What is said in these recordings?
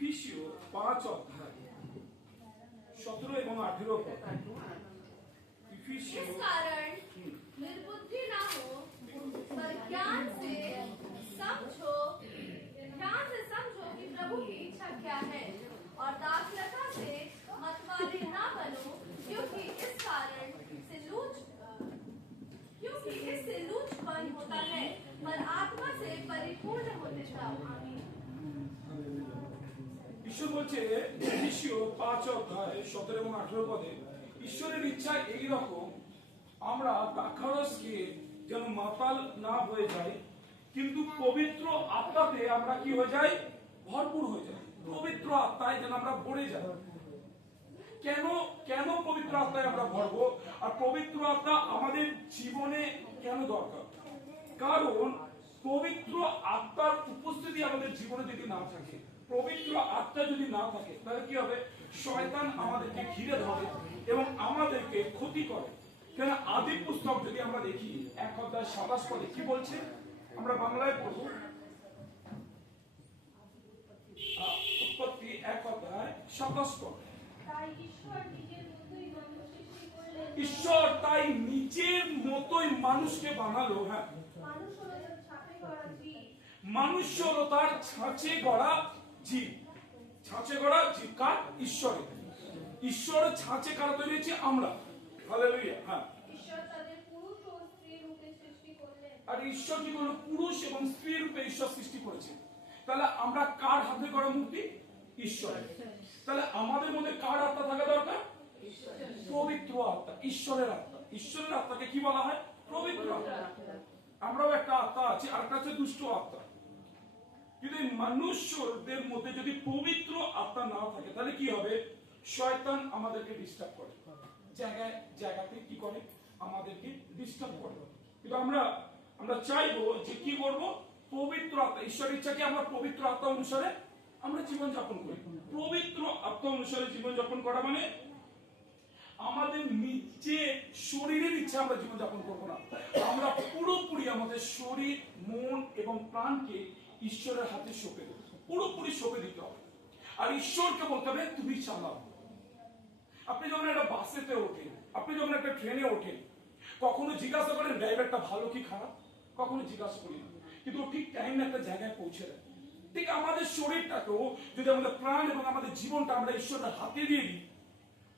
ইফিসীয় 5 অধ্যায় 17 এবং 18 পদ। इफिसियों इस कारण निर्बुद्धि ना हो, पर ज्ञान से समझो कि प्रभु की इच्छा क्या है, और दाखलता से मतवाले ना बनो, क्योंकि इससे लूचपन होता है, पर आत्मा से परिपूर्ण होते जाओ। आमीन। ঈশ্বর বলছে ইফিসীয় 5 অধ্যায় 17 এবং 18 পদে, ঈশ্বরের ইচ্ছা এই রকম, আমরা দ্রাক্ষারসকে যেন মাতাল না হয়ে যাই, কিন্তু পবিত্র আত্মাতে আমরা কি হয়ে যাই? ভরপুর হয়ে যাই। পবিত্র আত্মায় যেন আমরা ভরে যাই। কেন কেন পবিত্র আত্মায় আমরা ভরবো? আর পবিত্র আত্মা আমাদের জীবনে কেন দরকার? কারণ পবিত্র আত্মার উপস্থিতি আমাদের জীবনে যদি না থাকে, পবিত্র আত্মা যদি না থাকে, তাহলে কি হবে? শয়তান আমাদেরকে ঘিরে ধরে এবং আমাদেরকে ক্ষতি করে। কেন? আদি পুস্তক যদি আমরা দেখি 1 অধ্যায় 27 পদে কি বলছে, আমরা বাংলায় পড়ব। উৎপত্তি 1 অধ্যায় 27 পদ। ঈশ্বর তাই নিজের মতোই মানুষকে বানালো। হ্যাঁ, মানুষ হলো তার ছাঁচে গড়া জীব। ছাঁচে গড়া জীব কার? ঈশ্বরের। ঈশ্বরের ছাঁচে কারা তৈরি হয়েছে? আমরা। হালেলুয়া। হ্যাঁ, আর ঈশ্বর কি করলো? পুরুষ এবং স্ত্রী রূপে ঈশ্বর সৃষ্টি করেছে। তাহলে আমরা কার হাতে গড়া মূর্তি? ঈশ্বরের। তাহলে আমাদের মধ্যে কার আত্মা থাকা দরকার? পবিত্র আত্মা, ঈশ্বরের আত্মা। ঈশ্বরের আত্মাকে কি বলা হয়? পবিত্র আত্মা। আমরাও একটা আত্মা আছে, আর একটা আছে দুষ্ট আত্মা। যদি মানুষদের মধ্যে যদি পবিত্র আত্মা না থাকে, তাহলে কি হবে? শয়তান আমাদেরকে ডিস্টার্ব করে, জায়গাতে কি করে? আমাদেরকে ডিস্টার্ব করে। কিন্তু আমরা চাইবো যে কি করব? পবিত্র আত্মা, ঈশ্বরের ইচ্ছাকে আমরা পবিত্র আত্মা অনুসারে আমরা জীবন যাপন করি। পবিত্র আত্মা অনুসারে জীবন যাপন করা মানে আমাদের নিজে শরীরের ইচ্ছা আমরা জীবন যাপন করবো না। আমরা পুরোপুরি আমাদের শরীর, মন এবং প্রাণকে ঈশ্বরের হাতে সঁপে দেব। পুরোপুরি সঁপে দিতে হবে। আর ঈশ্বরকে বলতে হবে তুমি চালাও। আপনি যখন একটা বাসেতে ওঠেন, আপনি যখন একটা ট্রেনে ওঠেন, কখনো জিজ্ঞাসা করেন ড্রাইভারটা ভালো কি খারাপ? কখনো জিজ্ঞাসা করি না, কিন্তু ঠিক টাইমে একটা জায়গায় পৌঁছে দেয়। ঠিক আমাদের শরীরটাকেও যদি আমাদের প্রাণ এবং আমাদের জীবনটা আমরা ঈশ্বরের হাতে দিয়ে দিই,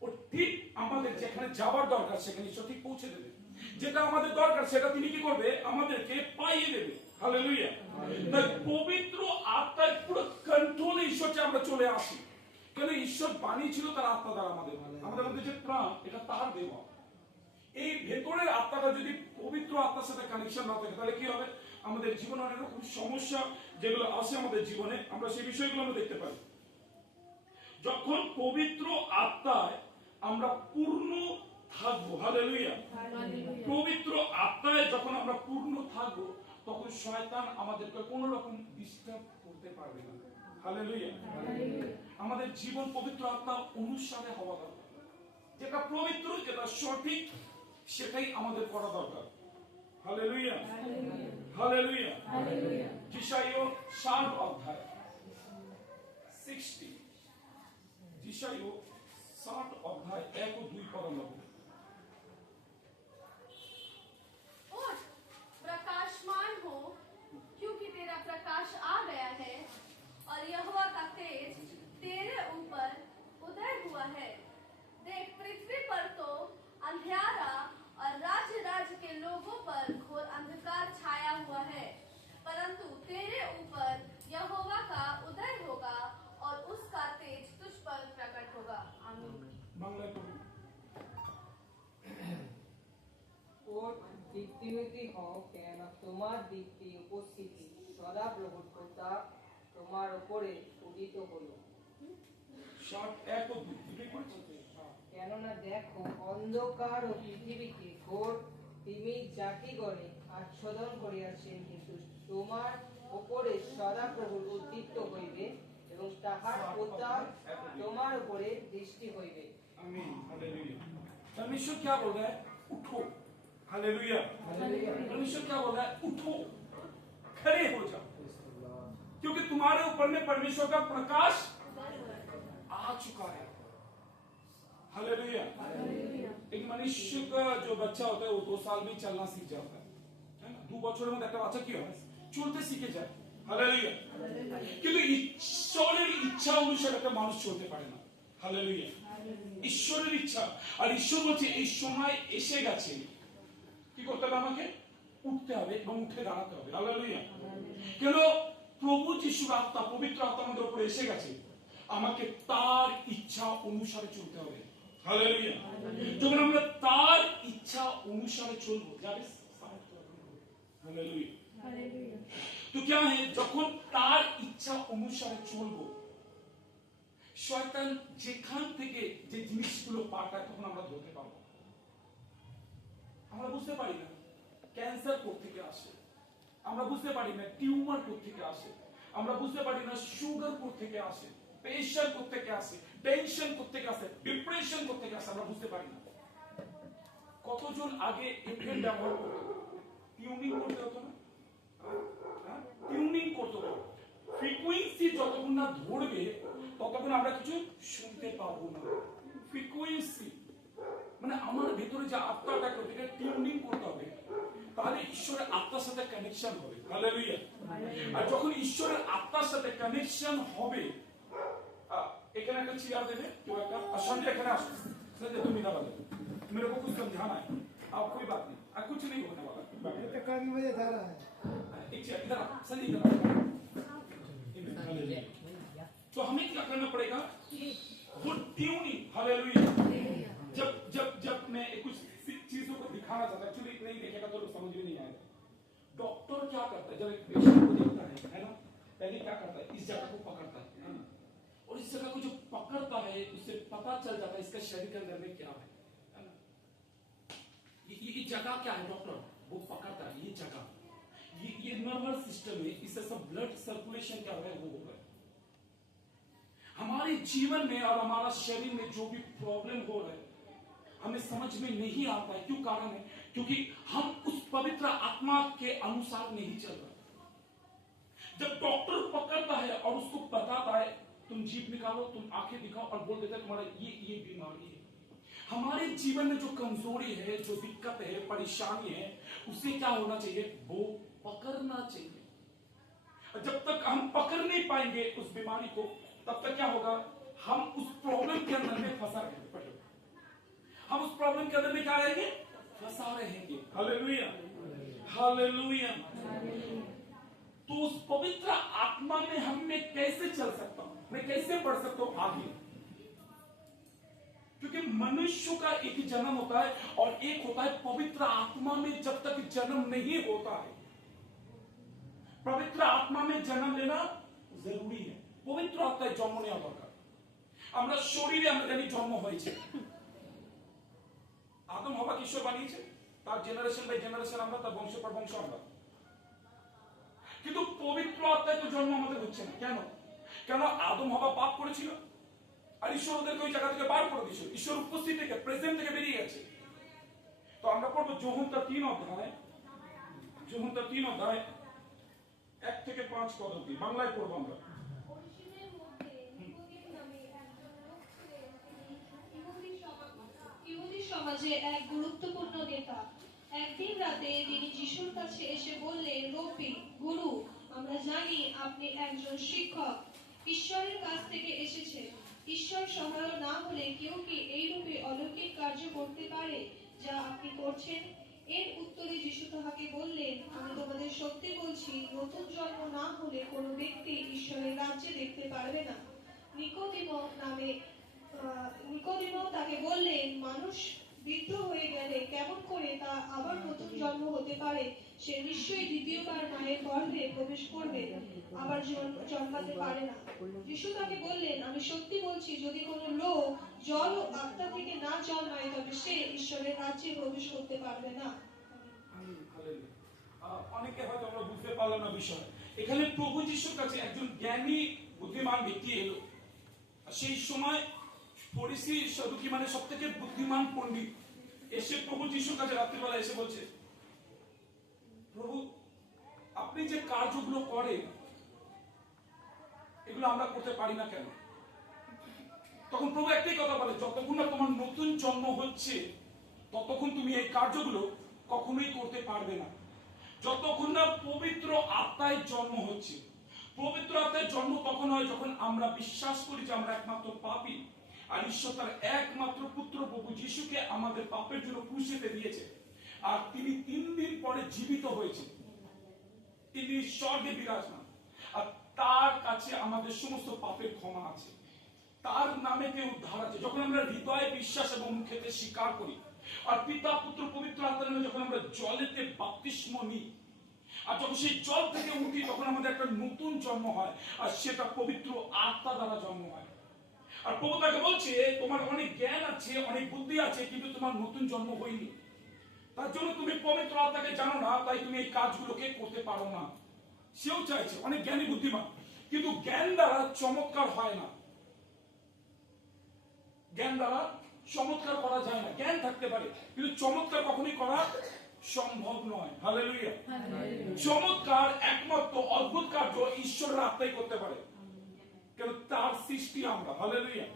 ও ঠিক আমাদের যেখানে যাওয়ার দরকার সেখানে ঈশ্বর ঠিক পৌঁছে দেবে। যেটা আমাদের দরকার সেটা তিনি কি করবে? আমাদেরকে পাইয়ে দেবে। হালেলুয়া। তাই পবিত্র আত্মার পুরো কন্ট্রোলে ঈশ্বরকে আমরা চলে আসি। কেন? ঈশ্বর বানিয়েছিল তার আত্মা দ্বারা আমাদের মধ্যে যে প্রাণ, এটা তার দেওয়া। এই ভেতরের আত্মাটা যদি পবিত্র আত্মার সাথে কানেকশন না থাকে, তাহলে কি হবে? আমাদের জীবনে অনেক রকম সমস্যা যেগুলো আসে আমাদের জীবনে, আমরা সেই বিষয়গুলো আমরা দেখতে পাই। যখন পবিত্র আত্মায় আমরা পূর্ণ থাকবো, হালেলুয়া, পবিত্র আত্মায় যখন আমরা পূর্ণ থাকবো, তখন শয়তান আমাদেরকে কোনো রকম ডিস্টার্ব করতে পারবে না। হালেলুয়া। আমাদের জীবন পবিত্র আত্মা অনুসারে হওয়া দরকার। যেটা পবিত্র, যেটা সঠিক, সেটাই আমাদের করা দরকার। Hallelujah, hallelujah. যিশাইয় 60 অধ্যায় 60, যিশাইয় 60 অধ্যায় 1 ও 2 পদ আমরা পড়ি। उठ, प्रकाशमान हो, क्योंकि तेरा प्रकाश आ गया है, और यहोवा का तेज तेरे ऊपर उदय हुआ है। देख, पृथ्वी पर तो अंधियारा और राज्य के लोगों पर घोर अंधकार छाया हुआ है, परंतु तेरे ऊपर यहोवा का उदय होगा और उसका तेज तुझ पर प्रकट होगा। आमीन। বাংলায় পড়ুন। ওর দীপ্তিমতী হও, কেন তোমার দীপ্তি উপস্থিতি সদা প্রভুতা তোমার উপরে উদিত হলো। 60 1 ও 2 দুটোই পড়ছি। কেননা দেখো, অন্ধকার ও পৃথিবীকে ঘোর তিমি জাতিগণে আচ্ছাদন করিয়াছেন, কিন্তু তোমার উপরে সদা প্রভুর উদ্দীপ্ত হইবে এবং তাহার প্রতাপ তোমার উপরে দৃষ্টি হইবে। आमीन। हालेलुया। परमेश्वर क्या बोल रहा है? उठो। हालेलुया। परमेश्वर क्या बोल रहा है? उठो, खड़े हो जाओ, क्योंकि तुम्हारे ऊपर में परमेश्वर का प्रकाश चुका है। हालेलुया। एक मनुष्य का जो बच्चा होता है वो 2 साल में चलना सीख जाता है ना? 2 বছরের মধ্যে একটা বাচ্চা কি হয়? চলতে শিখে যায়। হালেলুয়া। কিন্তু ঈশ্বরের ইচ্ছা অনুসারে একটা মানুষ চলতে পারে না। হালেলুয়া। ঈশ্বরের ইচ্ছা, আর ঈশ্বর বলছে এই সময় এসে গেছে, কি করতে হবে? আমাকে উঠতে হবে এবং উঠে দাঁড়াতে হবে। হালেলুয়া। কেন? প্রভু যিশুর আত্মা, পবিত্র আত্মা আমাদের উপরে এসে গেছে, আমাকে তার ইচ্ছা অনুসারে চলতে হবে। हालेलुया। যখন আমরা তার ইচ্ছা অনুসারে চলবো, যাবে। हालेलुया। তো क्या है, যখন তার ইচ্ছা অনুসারে চলবো, শয়তান যেখান থেকে যে জিনিসগুলো পাঠায় তখন আমরা ধরতে পারবো। আমরা বুঝতে পারি না ক্যান্সার কোত্থেকে আসে, আমরা বুঝতে পারি না টিউমার কোত্থেকে আসে, আমরা বুঝতে পারি না সুগার কোত্থেকে আসে, প্রেশার কোত্থেকে আসে, টেনশন কোত্থেকে আসে, ডিপ্রেশন কোত্থেকে আসে, আমরা বুঝতে পারি না। কতজন আগে এফএম ব্যবহার করতো, টিউনিং করতে হতো না? টিউনিং করতে হতো, ফ্রিকোয়েন্সি যতক্ষণ না ধরবে ততক্ষণ আমরা কিছু শুনতে পাবো না। ফ্রিকোয়েন্সি মানে আমার ভেতরে যে আত্মাটা করতে টিউনিং করতে হবে, তাহলে ঈশ্বরের আত্মার সাথে কানেকশন হবে। হালেলুয়া। আর যখন ঈশ্বরের আত্মার সাথে কানেকশন হবে, এখানে একটা চেয়ার দেবে কেউ একটা, और संजय এখানে আসो, संजय तुम इधर आ जाओ, मेरे को कुछ समझाना है, आप कोई बात नहीं, कुछ नहीं होने वाला, ये तो काफी मजेदार है। एक चेयर इधर आ, संजय इधर आ। तो हमें क्या करना पड़ेगा? Good tuning. हालेलुया। जब जब जब मैं कुछ चीजों को दिखाना चाहता, एक्चुअली नहीं देखेगा तो समझ में नहीं आएगा। डॉक्टर क्या करता है जब एक पेशेंट को देखता है ना, पहले क्या करता है? इस जगह को पकड़ता है ना? और इस जगह को जो पकड़ता है उससे पता चल जाता है इसका शरीर के अंदर में क्या है ना? ये जगह क्या है? डॉक्टर वो पकड़ता है, ये जगह, ये नर्वस सिस्टम है, इससे सब ब्लड सर्कुलेशन क्या हो रहा है वो हो रहा है। हमारे जीवन में और हमारा शरीर में जो भी प्रॉब्लम हो रहा है हमें समझ में नहीं आता है। क्यों? कारण है क्योंकि हम उस पवित्र आत्मा के अनुसार नहीं चल रहे। जब डॉक्टर पकड़ता है और उसको बताता है तुम जीभ निकालो, तुम आंखें दिखाओ, और बोल देता है तुम्हारा ये बीमारी है। हमारे जीवन में जो कमजोरी है, जो दिक्कत है, परेशानी है, उसे क्या होना चाहिए? वो पकड़ना चाहिए। जब तक हम पकड़ नहीं पाएंगे उस बीमारी को, तब तक क्या होगा? हम उस प्रॉब्लम के अंदर में फंसा रहेंगे। हम उस प्रॉब्लम के अंदर में क्या रहेंगे? फंसा रहेंगे। हालेलुया। हालेलुया। तो उस पवित्र आत्मा में हम मैं कैसे चल सकता हूं, मैं कैसे बढ़ सकता हूं आगे? क्योंकि मनुष्य का एक जन्म होता है और एक होता है पवित्र आत्मा में जब तक जन्म नहीं होता है। पवित्र आत्मा में जन्म लेना जरूरी है। পবিত্র আত্মায় জন্ম নেওয়া দরকার। আমরা শরীরে আমরা জানি জন্ম হয়েছে, আদম হওয়া ঈশ্বর বানিয়েছে, তার জেনারেশন বাই জেনারেশন আমরা, তার বংশ পর বংশ আমরা। কিন্তু পবিত্র আত্মায় তো জন্ম আমাদের হচ্ছে না। কেন? কেন? আদম হওয়া পাপ করেছিল আর ঈশ্বর ওদেরকে ওই জায়গা থেকে বার করে দিয়েছিল। ঈশ্বর উপস্থিত থেকে, প্রেজেন্ট থেকে বেরিয়ে গেছে। তো আমরা পড়বো যোহন্না 3 অধ্যায়, যোহন্না 3 অধ্যায় 1 থেকে 5 পদ অবধি, বাংলায় পড়বো আমরা। সমাজে এক গুরুত্বপূর্ণ নেতা। একদিন রাতে তিনি যিশুর কাছে এসে বললেন, রব্বি, গুরু, আমরা জানি আপনি একজন শিক্ষক, ঈশ্বরের কাছ থেকে এসেছেন। ঈশ্বর সহায় না হলে কেউ কি এই রূপে অলৌকিক কার্য করতে পারে যা আপনি করছেন? এর উত্তরে যিশু তাহাকে বললেন, আমি তোমাদের সত্যি বলছি, নতুন জন্ম না হলে কোনো ব্যক্তি ঈশ্বরের রাজ্যে দেখতে পারবে না। নিকোদিমো তাকে বললেন, মানুষ বৃদ্ধ হয়ে গেলে কেমন করে তা আবার নতুন জন্ম হতে পারে? সে নিশ্চয়ই দ্বিতীয়বার মায়ের গর্ভে প্রবেশ করবে, আবার জন্মাতে পারে না। যিশু তাকে বললেন, আমি সত্যি বলছি, যদি কোনো লোক জল ও আত্মা থেকে না জন্মায় তবে সে ঈশ্বরের রাজ্যে প্রবেশ করতে পারবে না। অনেকে হয়তো আমরা বুঝতে পারলাম না বিষয়। এখানে প্রভু যিশুর কাছে একজন জ্ঞানী বুদ্ধিমান ব্যক্তি এলো। সেই সময় ফরিসি সদুকি মানে সব থেকে বুদ্ধিমান পণ্ডিত এসে প্রভু যিশুর কাছে রাত্রিবেলা এসে বলছে, প্রভু আপনি যে কার্যগুলো করেন এগুলো আমরা করতে পারি না কেন? তখন প্রভু একটাই কথা বলে, যতক্ষণ না তোমার নতুন জন্ম হচ্ছে ততক্ষণ তুমি এই কার্যগুলো কখনোই করতে পারবে না। যতক্ষণ না পবিত্র আত্মায় জন্ম হচ্ছে। পবিত্র আত্মায় জন্ম তখন হয় যখন আমরা বিশ্বাস করি যে আমরা একমাত্র পাপী, আর ঈশ্বর তার একমাত্র পুত্র প্রভু যিশুকে আমাদের পাপের জন্য ক্রুশিতে দিয়েছে, আর তিনি 3 দিন পরে জীবিত হয়েছে, তিনি স্বর্গে বিরাজমান, আর তার কাছে আমাদের সমস্ত পাপের ক্ষমা আছে, তার নামেতে উদ্ধার আছে। যখন আমরা হৃদয়ে বিশ্বাস এবং মুখেতে স্বীকার করি, আর পিতা পুত্র পবিত্র আত্মার নামে যখন আমরা জলেতে বাপ্তিস্ম নিই, আর যখন সেই জল থেকে উঠি, তখন আমাদের একটা নতুন জন্ম হয়, আর সেটা পবিত্র আত্মা দ্বারা জন্ম হয়। আর প্রভু তাকে বলছে, তোমার অনেক জ্ঞান আছে, অনেক বুদ্ধি আছে, কিন্তু তোমার নতুন জন্ম হয়নি, তার জন্য তুমি পবিত্র আত্মাকে জানো না, তাই তুমি এই কাজগুলোকে করতে পারো না। সেও চাইছে অনেক জ্ঞানী বুদ্ধিমান, কিন্তু জ্ঞান দ্বারা চমৎকার হয় না, জ্ঞান দ্বারা চমৎকার করা যায় না। জ্ঞান থাকতে পারে, কিন্তু চমৎকার কখনোই করা সম্ভব নয়। হালেলুয়া। চমৎকার একমাত্র অদ্ভুত কার্য ঈশ্বরের আত্মাই করতে পারে, কেন তার সৃষ্টি আমরা। হালেলুয়া।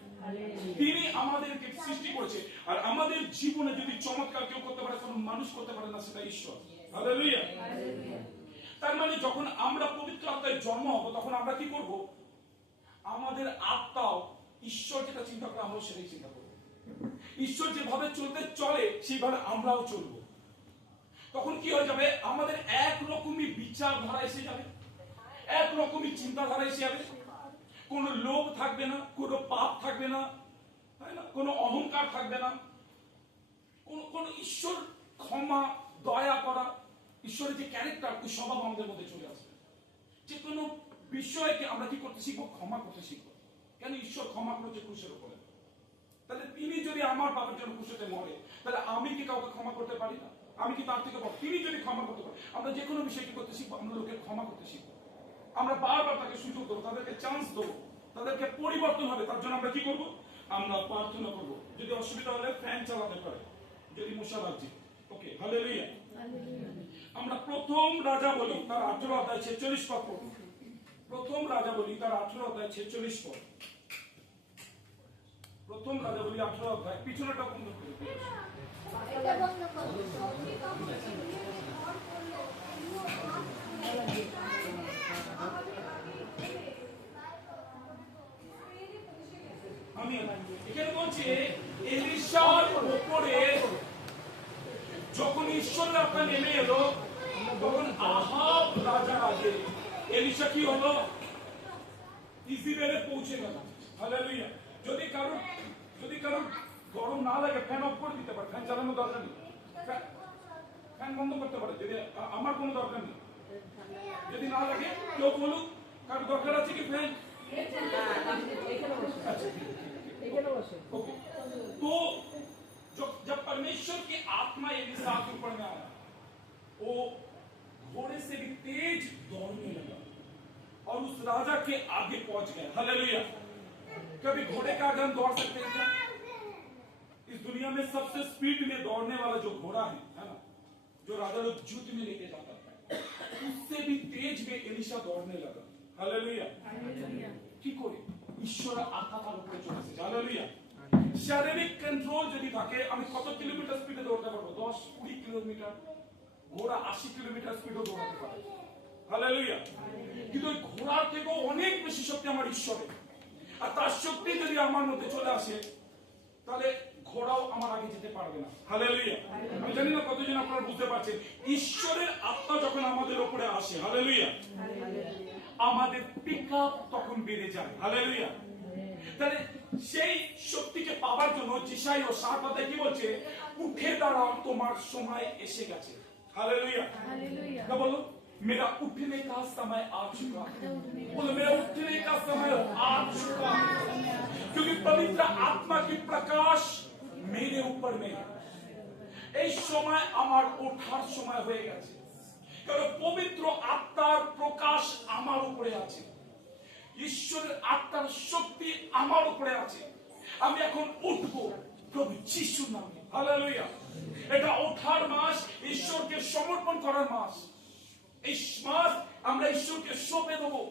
তিনি আমাদেরকে সৃষ্টি করেছে, আর আমাদের জীবনে যদি চমৎকার কেউ করতে পারে, কোনো মানুষ করতে পারে না, সেটা ঈশ্বর। হালেলুয়া। তার মানে যখন আমরা পবিত্র আত্মায় জন্ম হব, তখন আমরা কি করব? আমাদের আত্মাও ঈশ্বর যেটা চিন্তা করে আমরাও সেটাই চিন্তা করব। ঈশ্বর যেভাবে চলতে চলে সেইভাবে আমরাও চলব। তখন কি হয়ে যাবে? আমাদের একরকমই বিচারধারা এসে যাবে, একরকমই চিন্তাধারা এসে যাবে। কোনো লোভ থাকবে না, কোনো পাপ থাকবে না, তাই না? কোনো অহংকার থাকবে না, কোন ঈশ্বর ক্ষমা দয়া করা, ঈশ্বরের যে ক্যারেক্টার, ওই স্বভাব আমাদের মধ্যে চলে আসবে। যে কোনো বিষয়কে আমরা কি করতে শিখবো? ক্ষমা করতে শিখবো। কেন? ঈশ্বর ক্ষমা করেছে ক্রুশের উপরে। তাহলে তিনি যদি আমার পাপের জন্য ক্রুশেতে মরে, তাহলে আমি কি কাউকে ক্ষমা করতে পারি না? আমি কি তার থেকে বড়? তিনি যদি ক্ষমা করতে পারে, আমরা যে কোনো বিষয় কি করতে শিখবো? আমরা লোকের ক্ষমা করতে শিখবো। আমরা বারবার তাকে সুযোগ দেবো, তাদেরকে চান্স দেবো, তাদেরকে পরিবর্তন হবে। তার জন্য আমরা কি করবো? আমরা প্রার্থনা করবো। যদি অসুবিধা হলে ফ্যান চালাতে পারে, যদি মশা লাগছে। ওকে, হালেলুয়া। আমরা প্রথম রাজা বলি তার 18 অধ্যায় 46 পদ পড়ব। প্রথম রাজা বলি তার 18 অধ্যায় 46 পদ। প্রথম রাজা বলি 18 অধ্যায়, পিছনেটা বন্ধ করে দিন। এটা বন্ধ করো। সত্যি কথা বলছি, তুমি ঘর করলো, আমি এখানে বলছি, এলিশার উপরে যখন ঈশ্বরের আত্মা নেমে এলো, তখন আহাব রাজার আগে এলিশা কি হলো? ইজরায়েলে পৌঁছে গেল। হালেলুয়া। যদি কারো গরম না লাগে, ফ্যান অফ করে দিতে পারে, ফ্যান চালানোর দরকার নেই, ফ্যান বন্ধ করতে পারে, যদি আমার কোনো দরকার নেই। যদি না লাগে কেউ বলুক, কার দরকার আছে কি ফ্যান? तो जब परमेश्वर की आत्मा एलिशा के ऊपर में आया, वो घोड़े से भी तेज दौड़ने लगा और उस राजा के आगे पहुंच गया। हालेलुया। कभी घोड़े का आगे हम दौड़ सकते हैं क्या? इस दुनिया में सबसे स्पीड में दौड़ने वाला जो घोड़ा है ना, जो राजा लोग युद्ध में लेके जाता था, उससे भी तेज में एलिशा दौड़ने लगा। हालेलुया। কি করে? ঈশ্বরের আত্মা তার উপরে চলে এসেছে। হালেলুয়া। শারীরিক কন্ট্রোল যদি থাকে, আমি কত কিলোমিটার স্পিডে দৌড়তে পারবো? 10-20 কিলোমিটার। ঘোড়া 80 কিলোমিটার স্পিডে দৌড়াতে পারে। হালেলুয়া। কিন্তু ওই ঘোড়ার থেকেও অনেক বেশি শক্তি আমার ঈশ্বরের, আর তার শক্তি যদি আমার মধ্যে চলে আসে, তাহলে ঘোড়াও আমার আগে যেতে পারবে না। হালেলুয়া। আমি জানি না কতজন আপনারা বুঝতে পারছেন, ঈশ্বরের আত্মা যখন আমাদের উপরে আসে, হালেলুয়া, আমাদের পিকআপ তখন বেড়ে যায়। হালেলুয়া। তাহলে সেই শক্তিকে পাওয়ার জন্য যিশাই ও 7 অধ্যায় কি বলছে? উঠে দাঁড়াও, তোমার সময় এসে গেছে। हालेलुया। क्या बोलो? मेरा उठने का समय आ चुका है। बोलो मेरा उठने का समय आ चुका है, क्योंकि पवित्र आत्मा की प्रकाश मेरे ऊपर में है। এই সময় আমার ওঠার সময় হয়ে গেছে, কারণ পবিত্র আত্মার প্রকাশ আমার উপরে আছে, ঈশ্বরের আত্মার শক্তি আমার উপরে আছে। আমি এখন উঠবো প্রভু যিশুর নামে। হালেলুয়া। এটা ওঠার মাস, ঈশ্বরকে সমর্পণ করার মাস। এই মাস আমরা ঈশ্বরকে সঁপে দেবো।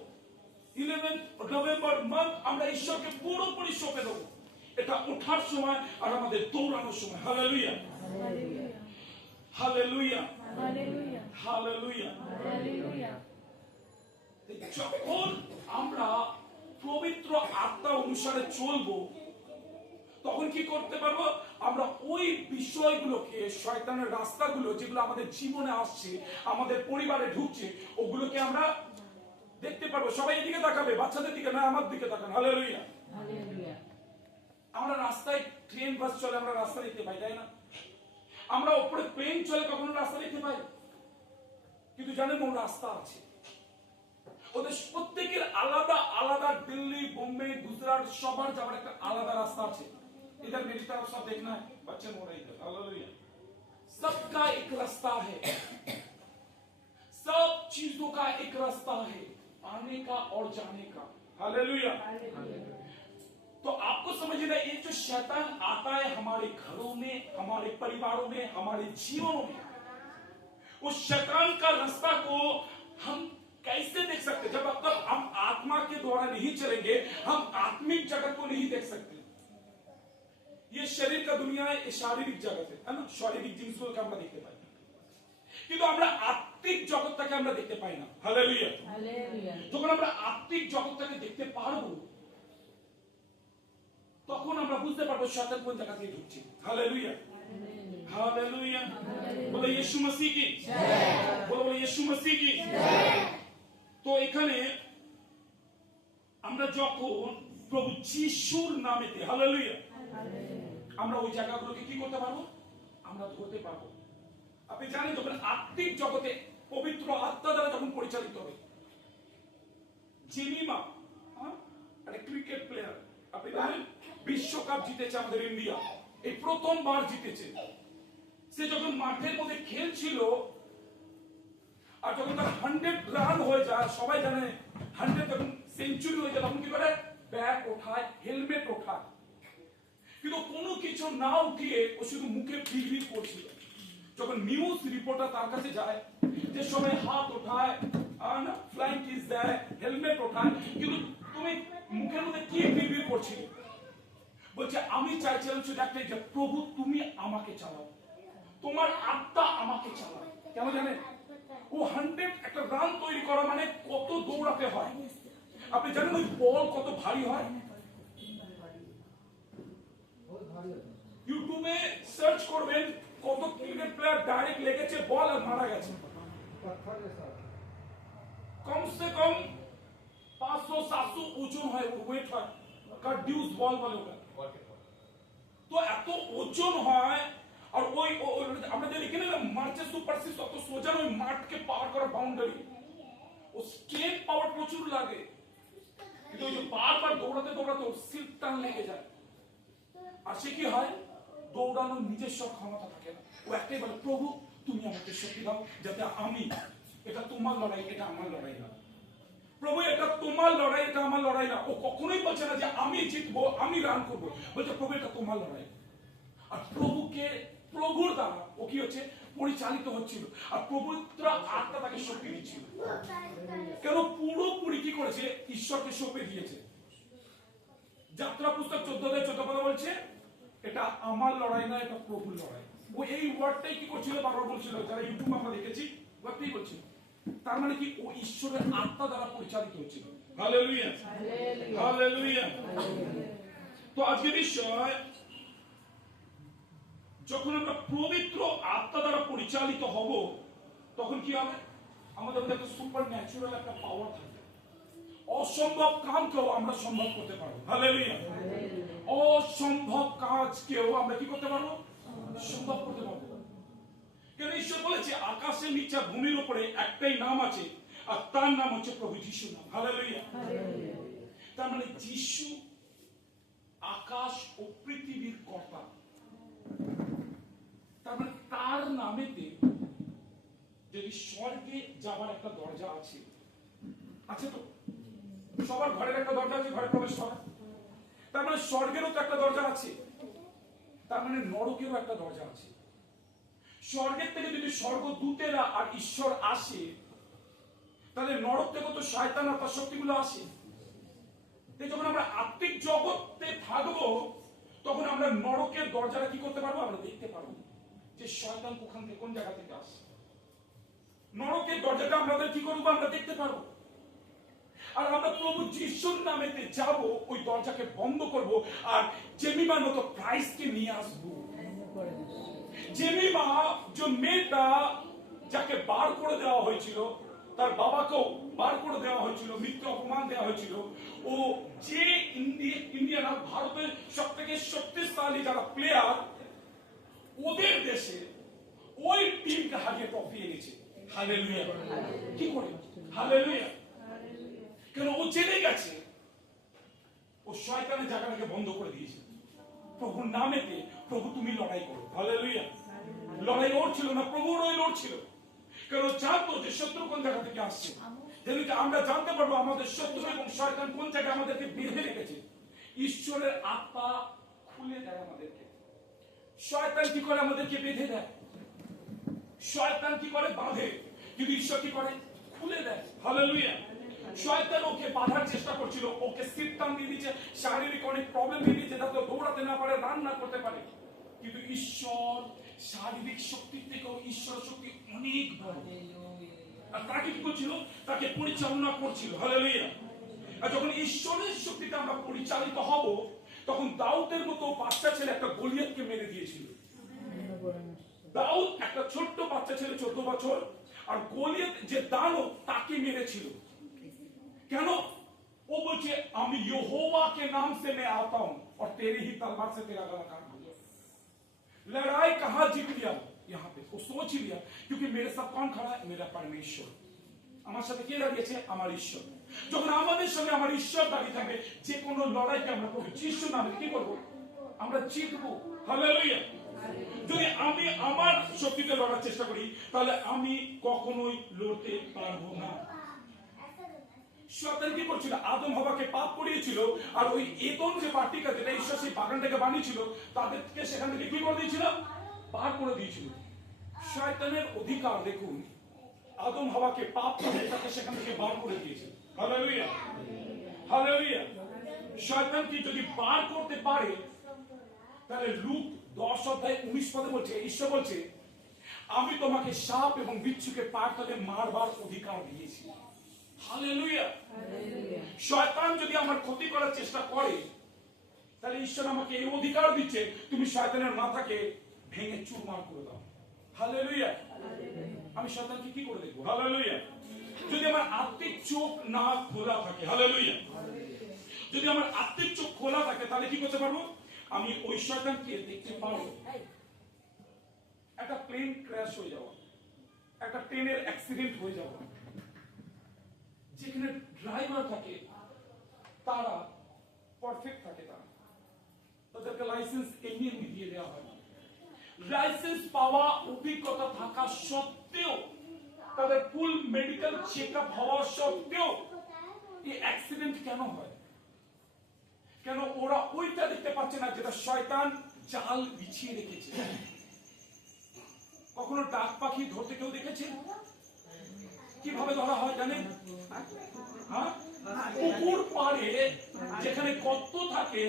11 নভেম্বর মান্থ আমরা ঈশ্বরকে পুরোপুরি সঁপে দেবো। এটা ওঠার সময় আর আমাদের দৌড়ানোর সময়। Hallelujah, hallelujah, hallelujah. যখন আমরা পবিত্র আত্মা অনুসারে চলবো, তখন কি করতে পারবো? আমরা ওই বিষয়গুলোকে, শয়তানের রাস্তাগুলো যেগুলো আমাদের জীবনে আসছে, আমাদের পরিবারে ঢুকছে, ওগুলোকে আমরা দেখতে পারবো। সবাই এদিকে তাকাবে, বাচ্চাদের দিকে না, আমার দিকে তাকান। হালেলুয়া। আমরা রাস্তায় ট্রেন বাস চলে, আমরা রাস্তা দেখতে পাই, তাই না? আমরা উপরে প্লেন চলে, কখনো রাস্তা দেখতে পাই? কিন্তু জানেন ওর রাস্তা আছে। ওদের প্রত্যেকের আলাদা আলাদা, দিল্লি, বোম্বে, গুজরাট সবার যাওয়ার একটা আলাদা রাস্তা আছে। इधर मेरी तरफ सब देखना है, बच्चे हो रहे इधर। हालेलुया। सबका एक रास्ता है, सब चीजों का एक रास्ता है, आने का और जाने का। हालेलुया। तो आपको समझना, ये जो शैतान आता है हमारे घरों में, हमारे परिवारों में, हमारे जीवनों में, उस शैतान का रास्ता को हम कैसे देख सकते? जब तक हम आत्मा के द्वारा नहीं चलेंगे, हम आत्मिक जगत को नहीं देख सकते। ये शरीर का दुनिया है, ये शारीरिक जगत है ना? शारीरिक জিনিসগুলোকে আমরা দেখতে পাই, কিন্তু আমরা আত্মিক জগৎটাকে আমরা দেখতে পাই না। Hallelujah, hallelujah. যখন আমরা আত্মিক জগৎটাকে দেখতে পারবো, তখন আমরা বুঝতে পারবো শয়তান কোন জায়গা থেকে ঢুকছে। Hallelujah, hallelujah. বলে ইয়েশু মসিহ কি জয়, বলে ইয়েশু মসিহ কি জয়। তো এখানে আমরা যখন প্রভু যিশুর নামেতে, হালেলুয়া, আমরা ওই জায়গাগুলোকে কি করতে পারবো? আমরা ধরতে পারবো। আপনি জানেন, যখন আত্মিক জগতে পবিত্র আত্মা দ্বারা যখন পরিচালিত হবে, জিমিমা একটা ক্রিকেট প্লেয়ার, আপনি জানেন বিশ্বকাপ জিতেছে আমাদের ইন্ডিয়া, এই প্রথমবার জিতেছে। সে যখন মাঠের মধ্যে খেলছিল, আর যখন তার 100 রান হয়ে যায়, সবাই জানে 100 যখন সেঞ্চুরি হয়ে যায়, তখন কি করে? ব্যাট ওঠায়, হেলমেট ওঠায়। কিন্তু কোনো কিছু না উঠিয়ে ও শুধু মুখে বিড়বিড় করছিল। যখন নিউজ রিপোর্টার তার কাছে যায়, যে সময় হাত ওঠায়, ফ্লাইং কিস দেয়, হেলমেট ওঠায়, কিন্তু তুমি মুখের মধ্যে কি বিড়বিড় করছিলে? বলছে আমি চাইছিলাম শুধু একটাই, যে প্রভু তুমি আমাকে চালাও, তোমার আত্মা আমাকে চালাও। কেন জানেন? ও 100 একটা রান তৈরি করা মানে কত দৌড়াতে হয়। আপনি জানেন ওই বল কত ভারী হয়? ইউটিউবে সার্চ করবেন, কত ক্রিকেট প্লেয়ার ডাইরেক্ট লেগেছে বল আর মারা গেছে। কমসে কম 500-700 ওজন হয়, ওয়েট হয়, কার্ডিউস বল বলে ওটা। তো এত ওজন হয়, আর ওই আমরা যে লিখে নিলাম মার্চে সুপারসিস, অত সোজা ওই মাঠকে পার করা বাউন্ডারি, ও স্ট্রেট পাওয়ার প্রচুর লাগে। কিন্তু ওই যে বারবার দৌড়াতে দৌড়াতে ওর সিট টান লেগে যায়, আর সে কি হয়? দৌড়ানোর নিজস্ব ক্ষমতা থাকে না। ও একটাই বলে, প্রভু তুমি আমাকে শক্তি দাও, যাতে আমি, এটা তোমার লড়াই, এটা আমার লড়াই না। প্রভু এটা তোমার লড়াই, এটা আমার লড়াই না। ও কখনোই বলছে না যে আমি জিতবো, আমি রান করবো। বলছে প্রভু এটা তোমার লড়াই। আর প্রভুর দ্বারা ও কি হচ্ছে? পরিচালিত হচ্ছিল, আর পবিত্র আত্মা তাকে শক্তি দিচ্ছিল। কেন? পুরোপুরি কি করেছে? ঈশ্বরকে সঁপে দিয়েছে। যাত্রা পুস্তক 14:14 বলছে, এটা আমার লড়াই না, এটা প্রভুর লড়াই। ও এই ওয়ার্ডটাই কি করছিল? বারবার বলছিল। যারা ইউটিউব আমরা দেখেছি, ওয়ার্ডটাই বলছিল। তার মানে কি? ও ঈশ্বরের আত্মা দ্বারা পরিচালিত হচ্ছিল। Hallelujah, hallelujah. তো আজকে বিষয়, যখন আমরা পবিত্র আত্মা দ্বারা পরিচালিত হব, তখন কি হবে? আমাদের মধ্যে একটা সুপার ন্যাচুরাল একটা পাওয়ার থাকবে। অসম্ভব কামকেও আমরা সম্ভব করতে পারবো। হালেলুয়া। অসম্ভব কাজকেও আমরা কি করতে পারবো? সম্ভব করতে পারবো। কেন? ঈশ্বর বলেছে আকাশের নিচে ভূমির উপরে একটাই নাম আছে, আর তার নাম হচ্ছে প্রভু যিশু নাম। হালেলুয়া। তার মানে যিশু আকাশ ও পৃথিবীর কর্তা। তার মানে তার নামেতে যদি স্বর্গে যাবার একটা দরজা আছে, আছে তো? সবার ঘরের একটা দরজা আছে, ঘরে প্রবেশ করা। তার মানে স্বর্গেরও তো একটা দরজা আছে, তার মানে নরকেরও একটা দরজা আছে। স্বর্গের থেকে যদি স্বর্গদূতেরা আর ঈশ্বর আসে, তাহলে নরক থেকে তো শয়তান আর তার শক্তিগুলো আসে। যখন আমরা আত্মিক জগতে থাকবো, তখন আমরা নরকের দরজাটা কি করতে পারবো? আমরা দেখতে পারবো যে শয়তান ওখান থেকে কোন জায়গা থেকে আসে। নরকের দরজাটা আমাদের কি করবো? আমরা দেখতে পারবো। আর আমরা প্রভু যিশুর নামেতে যাব, ওই দরজাকে বন্ধ করব, আর জেমিমার মতো ক্রাইস্টকে নিয়ে আসবো। জেমিমা যে মেয়েটা যাকে বার করে দেওয়া হয়েছিল, তার বাবাকেও বার করে দেওয়া হয়েছিল, মৃত্যু অপমান দেওয়া হয়েছিল, ও যে ইন্ডিয়ানা ভারতের সব থেকে শক্তিশালী যারা প্লেয়ার, ওদের দেশে ওই টিমকে হারিয়ে ট্রফি এনেছে। হালেলুয়া! কি করে? হালেলুয়া! কেন? ও জেনে গেছে, ও শয়তানের জায়গাটাকে বন্ধ করে দিয়েছে। প্রভুর নামেতে, প্রভু তুমি লড়াই করো। হালেলুয়া! লড়াই ওর ছিল না, প্রভুর ওই লড়ছিল। কারণ জানতো যে শত্রু কোন জায়গা থেকে আসছে। যেদিকে আমরা জানতে পারবো আমাদের শত্রু এবং শয়তান কোন জায়গায় আমাদেরকে বেঁধে রেখেছে। ঈশ্বরের আত্মা খুলে দেয় আমাদেরকে। শয়তান কি করে? আমাদেরকে বেঁধে দেয়। শয়তান কি করে? বাঁধে। কিন্তু ঈশ্বর কি করে? খুলে দেয়। হালেলুয়া! শয়তান ওকে বাঁধার চেষ্টা করছিল, ওকে সিস্টেম দিয়ে দিচ্ছে, শারীরিক অনেক প্রবলেম দিয়ে দিচ্ছে, যাতে দৌড়াতে না পারে, রান না করতে পারে। কিন্তু ঈশ্বর শারীরিক শক্তির থেকেও ঈশ্বর শক্তি অনেক বড়। আর তাকে কি করছিল? তাকে পরিচালনা করছিল। হালেলুয়া! আর যখন ঈশ্বরের শক্তিতে আমরা পরিচালিত হব, তখন দাউদের মতো বাচ্চা ছেলে একটা গলিয়াতকে মেরে দিয়েছিল। দাউদ একটা ছোট্ট বাচ্চা ছেলে, 14 বছর, আর গলিয়াত যে দানব তাকে মেরেছিল। কেন? ও বলছে আমি यहोवा के नाम से मैं आता हूं और तेरे ही तलवार से तेरा गला काट दूंगा। लड़ाई कहां जीत लिया? यहां पे वो सोच ही लिया, क्योंकि मेरे साथ कौन खड़ा है? मेरा परमेश्वर। আমার সাথে কে দাঁড়িয়েছে? আমার ঈশ্বর। যখন আমাদের সঙ্গে আমার ঈশ্বর দাঁড়িয়ে থাকবে, যে কোনো লড়াইকে আমরা প্রভু যিশুর নামে কি করব? আমরা জিতবো। হালেলুয়া! যদি আমি আমার শক্তিতে লড়ার চেষ্টা করি, তাহলে আমি কখনোই লড়তে পারবো না। শয়তান কি করছিল? আদম হাওয়াকে পাপ করিয়েছিল, আর ওই এদম যে বাটিকা, যেটা ঈশ্বর সেই বাগানটাকে বানিয়েছিল, তাদেরকে সেখান থেকে কি করে দিয়েছিল? পার করে দিয়েছিল। শয়তানের অধিকার দেখুন, আদম হাওয়াকে পাপ করে তাকে সেখান থেকে বার করে দিয়েছে। হালেলুয়া! হালেলুয়া! শয়তান কি যদি বার করতে পারে, তাহলে লুক 10 অধ্যায় 19 পদে বলছে, ঈশ্বর বলছে আমি তোমাকে সাপ এবং বিচ্ছুকে পার তলে মারবার অধিকার দিয়েছি। হালেলুয়া! শয়তান যদি আমার ক্ষতি করার চেষ্টা করে, তাহলে ঈশ্বর আমাকে এই অধিকার দিচ্ছে, তুমি শয়তানের মাথাকে ভেঙে চুরমার করে দাও। হালেলুয়া! আমি শয়তানকে কি করে দেখবো? হালেলুয়া! যদি আমার আত্মিক চোখ না খোলা থাকে, হালেলুয়া, যদি আমার আত্মিক চোখ খোলা থাকে, তাহলে কি করতে পারবো? আমি ওই শয়তানকে দেখতে পারবো। একটা প্লেন ক্র্যাশ হয়ে যাওয়া, একটা ট্রেনের অ্যাক্সিডেন্ট হয়ে যাওয়া, যেখানে ড্রাইভার থাকে তারা পারফেক্ট থাকে, তাদেরকে লাইসেন্স এমনি দিয়ে দেওয়া হয়। লাইসেন্স পাওয়া অভিজ্ঞতা থাকা সত্ত্বেও, তাদের ফুল মেডিকেল চেকআপ হওয়া সত্ত্বেও এই অ্যাক্সিডেন্ট কেন হয়? কেন? ওরা ওইটা দেখতে পাচ্ছে না যেটা শয়তান জাল বিছিয়ে রেখেছে। কখনো ডাক পাখি ধরতে কেউ দেখেছেন? কিভাবে ধরা হয় জানেন? হ্যাঁ, পুকুর পাড়ে যেখানে গর্ত থাকে,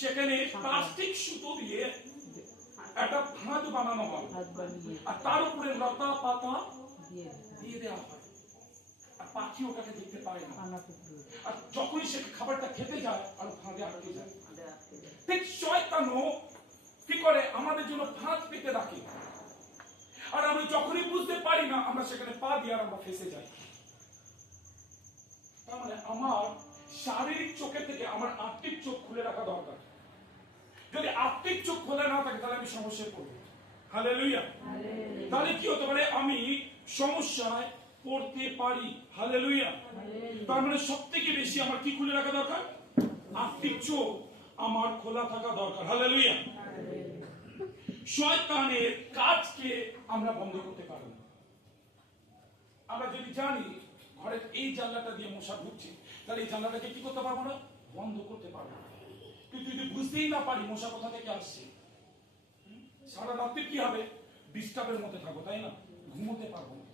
সেখানে প্লাস্টিক সুতো দিয়ে একটা ফাঁদ বানানো হয়, আর তার উপরে লতা পাতা দিয়ে দেওয়া হয়, আর পাখি ওটাকে দেখতে পায় না। আর যখনই সে খাবারটা খেতে যায়, আর ফাঁদে আটকে যায়। ঠিক শয়তানও কি করে? আমাদের জন্য ফাঁদ পেতে রাখে, আর আমরা যখনই বুঝতে পারি না, আমরা সেখানে পা দিয়ে আমরা ফেসে যাই। তার মানে আমার শারীরিক চোখের থেকে আমার আত্মিক চোখ খুলে রাখা দরকার। যদি আত্মিক চোখ খোলা না থাকে, তাহলে আমি সমস্যায় পড়বো। হালেলুয়া! তাহলে কি হতে পারে? আমি সমস্যায় পড়তে পারি। হালেলুয়া! তার মানে সব থেকে বেশি আমার কি খুলে রাখা দরকার? আত্মিক চোখ আমার খোলা থাকা দরকার। হালেলুয়া! শয়তানের কাজকে আমরা বন্ধ করতে পারি না। আমরা যদি জানি ঘরের এই জানলাটা দিয়ে মশা ঢুকছে, তাহলে এই জানলাটাকে কি করতে পারবো না? বন্ধ করতে পারবো না। কিন্তু যদি বুঝতেই না পারি মশা কোথা থেকে আসছে, সারা রাত্রি কি হবে? ডিস্টার্বের মধ্যে থাকবো, তাই না? ঘুমোতে পারবো না।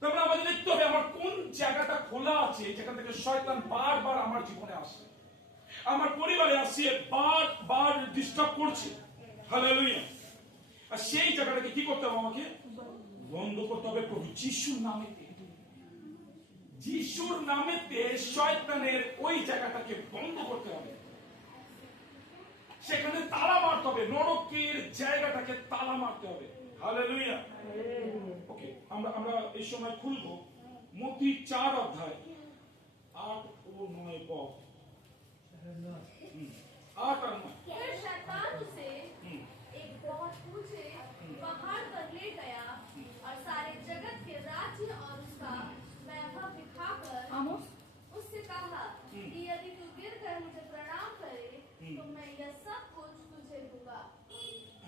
তারপরে আমাদের দেখতে হবে আমার কোন জায়গাটা খোলা আছে, যেখান থেকে শয়তান বারবার আমার জীবনে আসে। আমার পরিবারে আসছে বার ডিস্টার্ব করছে, হালেলুয়া। আর সেই জায়গাটাকে কি করতে হবে? আমাকে বন্ধ করতে হবে প্রভু যিশুর নামেতে। যিশুর নামেতে শয়তানের ওই জায়গাটাকে বন্ধ করতে হবে, সেখানে তালা মারতে হবে, নরকের জায়গাটাকে তালা মারতে হবে, হালেলুয়া। ওকে, আমরা এই সময় খুলবো মত্তি 4 অধ্যায় 8 ও 9 পদ। 8 और 9। फिर शैतान उसे एक बहुत ऊंचे पहाड़ पर ले गया और सारे जगत के राज्य और उसका वैभव दिखाकर उससे कहा कि यदि तू गिरकर मुझे प्रणाम करे तो मैं यह सब कुछ तुझे दूंगा।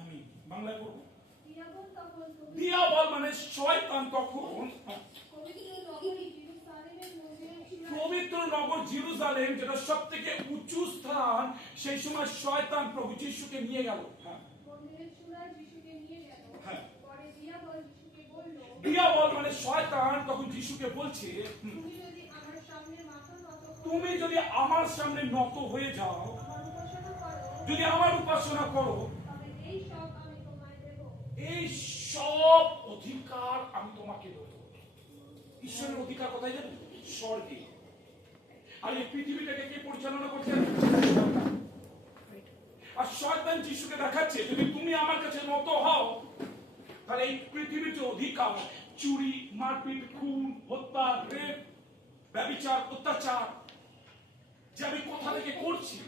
আমি বাংলায় পড়বো। दियाबल तখন দিয়াবল মানে শয়তান তখন পবিত্র নগর জেরুজালেম, যেটা সবথেকে উঁচু স্থান, সেই সময় শয়তান প্রভু যিশুকে নিয়ে গেল। মন্দিরের চূড়ায় যিশুকে নিয়ে গেল। হ্যাঁ। পরে দিয়াবল যিশুকে বলল, দিয়াবল মানে শয়তান তখন যিশুকে বলছে, তুমি যদি আমার সামনে মাথা নত করে তুমি যদি আমার সামনে নত হয়ে যাও, আমার উপাসনা করো, যদি আমার উপাসনা করো, তবে এই সব আমি তোমায় দেব। এই সব অধিকার আমি তোমাকে দেব। ঈশ্বরের অধিকার কোথায় যাবে? স্বর্গে। আর এই পৃথিবীটাকে কে পরিচালনা করছে? শয়তান। আর শয়তান যিশুকে দেখাচ্ছে, যদি তুমি আমার কাছে নত হও, তাহলে এই পৃথিবীর যে অধিকার, চুরি, মারপিট, খুন, হত্যা, রেপ, ব্যভিচার, অত্যাচার, যে আমি কোথা থেকে করছি,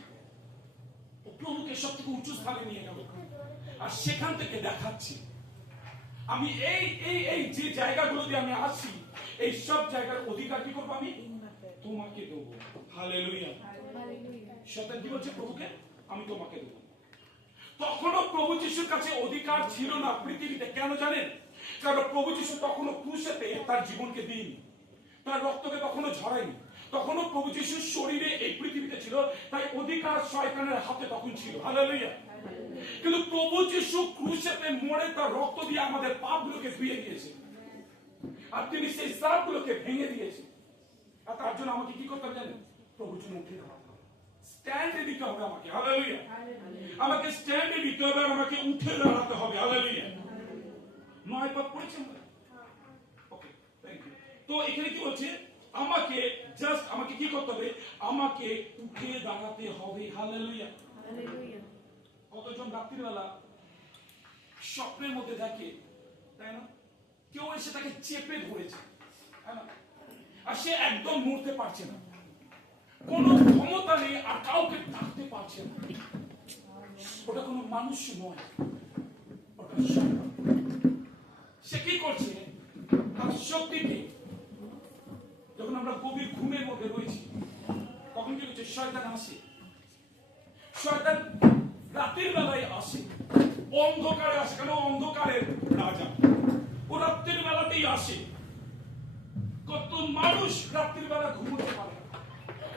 ও প্রভুকে সব থেকে উঁচু স্থানে নিয়ে গেল। আর সেখান থেকে দেখাচ্ছি আমি এই এই এই যে জায়গাগুলো দিয়ে আমি আসি, এই সব জায়গার অধিকার কি করবো? আমি তোমাকে দেবো, হালেলুয়া। শয়তান কি বলছে? প্রভুকে আমি তোমাকে দেবো। তখনও প্রভু যিশুর কাছে অধিকার ছিল না পৃথিবীতে। কেন জানেন? কারণ প্রভু যিশু তখনও ক্রুশেতে তার জীবনকে দিইনি, তার রক্তকে তখনও ঝরায়নি, তখনও প্রভু যিশুর শরীরে এই পৃথিবীতে ছিল, তাই অধিকার শয়তানের হাতে তখন ছিল, হালেলুয়া। কিন্তু প্রভু যিশু ক্রুশেতে মরে তার রক্ত দিয়ে আমাদের পাপগুলোকে ধুয়ে দিয়েছে, আর তিনি সেই সাপগুলোকে ভেঙে দিয়েছে। আর তার জন্য আমাকে কি করতে হবে জানেন? প্রভুর জন্য উঠে দাঁড়াতে হবে, স্ট্যান্ডে দিতে হবে আমাকে, হালেলুয়া। আমাকে স্ট্যান্ডে দিতে হবে, আর আমাকে উঠে দাঁড়াতে হবে, হালেলুয়া। 9 পদ পড়েছেন? ওকে, থ্যাংক ইউ। তো এখানে কি বলছে? আমাকে জাস্ট আমাকে কি করতে হবে? আমাকে উঠে দাঁড়াতে হবে, হালেলুয়া। কতজন রাত্রিবেলা স্বপ্নের মধ্যে দেখে, তাই না? কেউ এসে তাকে চেপে ধরেছে, তাই না? আর সে একদম নড়তে পারছে না, কোনো ক্ষমতা নেই, আর কাউকে ডাকতে পারছে না। ওটা কোনো মানুষ নয়, ওটা শয়তান। সে কি করছে? তার শক্তিকে, যখন আমরা গভীর ঘুমের মধ্যে রয়েছি, তখন কি হচ্ছে? শয়তান আসে। শয়তান রাতের বেলায় আসে, অন্ধকারে আসে। কেন? অন্ধকারের রাজা, ও রাত্রির বেলাতেই আসে। কত মানুষ রাত্রির বেলা ঘুমোতে পারে না,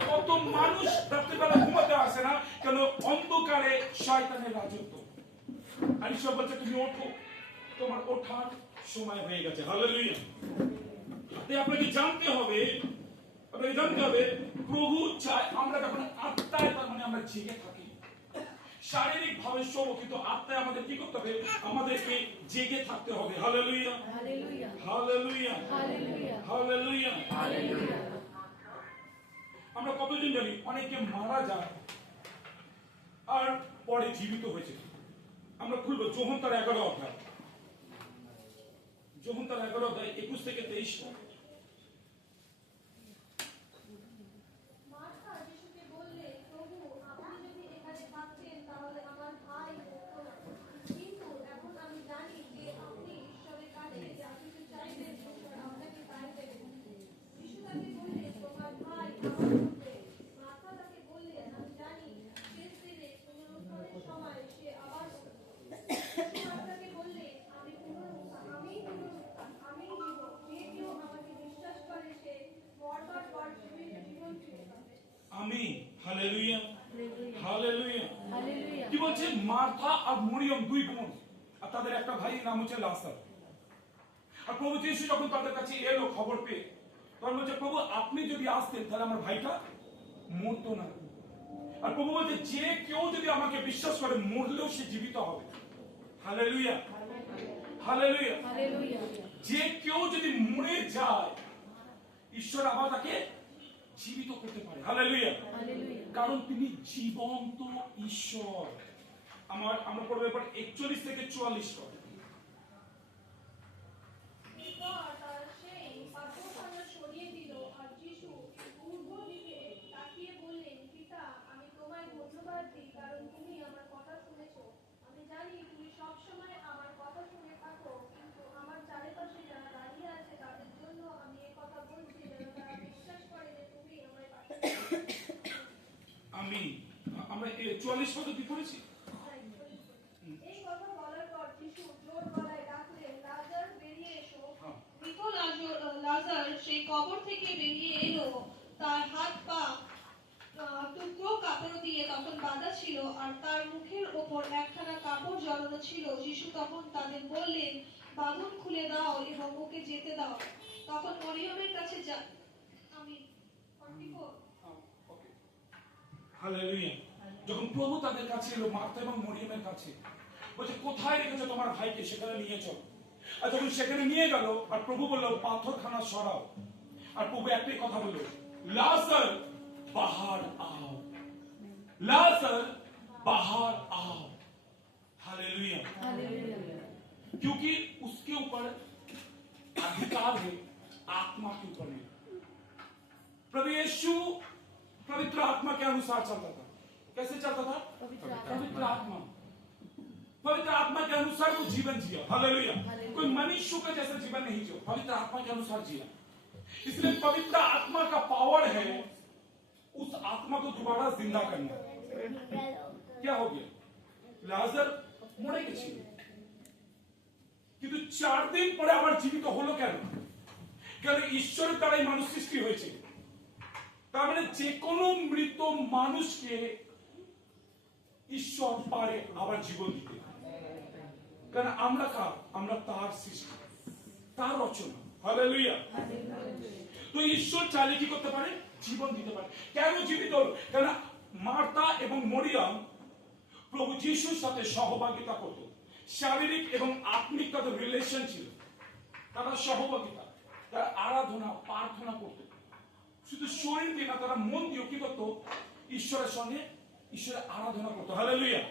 কত মানুষ রাত্রির বেলা ঘুমাতে আসে না, কেন? অন্ধকারে শয়তানের রাজত্ব। আর ঈশ্বর বলছে, তুমি ওঠো, তোমার ওঠার সময় হয়ে গেছে, হালেলুয়া। তাই আপনাকে জানতে হবে, আপনাকে জানতে হবে, প্রভু চায় আমরা যখন আত্মায়, তার মানে আমরা জেগে থাকি, শারীরিক ভাবে শোব, কিন্তু আত্মায় আমাদের কি করতে হবে? আমাদেরকে জেগে থাকতে হবে, hallelujah, hallelujah, hallelujah, hallelujah, hallelujah. আমরা কতজন জানি অনেকে মারা যায় আর পরে জীবিত হয়েছে? আমরা খুলবো যোহন তার 11 অধ্যায়, যোহন তার 11 অধ্যায় 21 থেকে 23 পদ। মার্থা যিশুকে বললে, প্রভু, আপনি যদি এখানে থাকতেন তাহলে আমার ভাই মরতো না। কিন্তু এখন আমি জানি যে আপনি ঈশ্বরের কাছে যা কিছু চাইবেন ঈশ্বর আপনাকে তাই দেবেন। যিশু তাকে বললে, তোমার ভাই আমার মধ্যে। মার্থা তাকে বললে, আমি জানি শেষ দিনে পুনরুত্থানের সময় সে আবার উঠবে। যিশু মার্থাকে বললে, আমিই পুনরুত্থান, আমিই জীবন। যে কেউ আমাকে বিশ্বাস করে সে মরবার পর জীবন ফিরে পাবে। আমিন, হালেলুয়া, হালেলুয়া। কি বলছে? মার্থা আর মরিয়ম 2 বোন, আর তাদের একটা ভাই নাম হচ্ছে লাজার। আর প্রভু যিশু যখন তাদের কাছে এলো খবর পেয়ে, তখন বলছে, প্রভু আপনি যদি আসতেন তাহলে আমার ভাইটা মরতো না। আর প্রভু বলছে যে কেউ যদি আমাকে বিশ্বাস করে মরলেও সে জীবিত হবে। Hallelujah, hallelujah. যে কেউ যদি মরে যায় ঈশ্বর আবার তাকে জীবিত করতে পারে। হালেলুয়া, কারণ তিনি জীবন্ত ঈশ্বর। আমরা পড়বো এবার 41 থেকে 44 পদ। এরপর তারা সেই পাথরখানা সরিয়ে দিল, আর যীশু পূর্ব দিকে তাকিয়ে বললেন, পিতা, আমি তোমায় ধন্যবাদ দিই, কারণ তুমি আমার কথা শুনেছ। আমি জানি তুমি সবসময় আমার কথা শুনে থাকো, কিন্তু আমার চারিপাশে যারা দাঁড়িয়ে আছে তাদের জন্য আমি এই কথা বলছি, যেন তারা বিশ্বাস করে যে তুমি আমায় পাঠিয়েছো। আমরা 44 পদ কি পড়েছি? এই কথা বলার পর যীশু জোর গলায় ডাকলেন, লাজার বেরিয়ে এসো। হ্যাঁ। মৃত লাজার সেই কবর থেকে বেরিয়ে এলো। তার হাত পা টুকরো কাপড় দিয়ে তখন বাঁধা ছিল, আর তার মুখের ওপর একখানা কাপড় জড়ানো ছিল। যীশু তখন তাদের বললেন, বাঁধন খুলে দাও এবং ওকে যেতে দাও। তখন মরিয়মের কাছে আমি 44 হালেলুয়া। যখন প্রভু তাদের কাছে এলো, মার্থা এবং মরিয়মের কাছে, বলছে কোথায় রেখেছো তোমার ভাইকে, সেখানে নিয়ে চলো। আর যখন সেখানে নিয়ে গেল, আর প্রভু বলল পাথরখানা সরাও। আর প্রভু একটাই কথা বললো, লাজার बाहर आओ, लाजर बाहर आओ। हालेलुया, क्योंकि उसके ऊपर अधिकार है, आत्मा के ऊपर नहीं। प्रभु यीशु पवित्र आत्मा के अनुसार चलता था। कैसे चलता था? पवित्र आत्मा, पवित्र आत्मा के अनुसार वो जीवन जिया। हालेलुया, कोई मनुष्य का जैसा जीवन नहीं जिया, पवित्र आत्मा के अनुसार जिया। इसलिए पवित्र आत्मा का पावर है उस आत्मा को दोबारा जिंदा करना। क्या हो गया? लाजर मरे গেছিল, কিন্তু 4 দিন পরে আবার জীবিত হলো কেন? কারণ ঈশ্বরের দ্বারাই মানুষ সৃষ্টি হয়েছে। তার মানে যে কোনো মৃত মানুষকে ঈশ্বর পারে আবার জীবন দিতে। কারণ আমরা তার সৃষ্টি, তার রচনা। হালেলুয়া। তো ঈশ্বর চাইলে কি করতে পারে? জীবন দিতে পারে। কেন জীবিত হলো? কারণ মার্থা এবং মরিয়ম প্রভু যিশুর সাথে সহভাগিতা করত। শারীরিক এবং আত্মিক তাদের রিলেশন ছিল, তারা সহভাগিতা, তারা আরাধনা প্রার্থনা করত। শুধু শরীর দিয়ে না, তারা মন দিয়ে কি করত? ঈশ্বরের সঙ্গে ঈশ্বরের আরাধনা করতো। হালেলুয়া।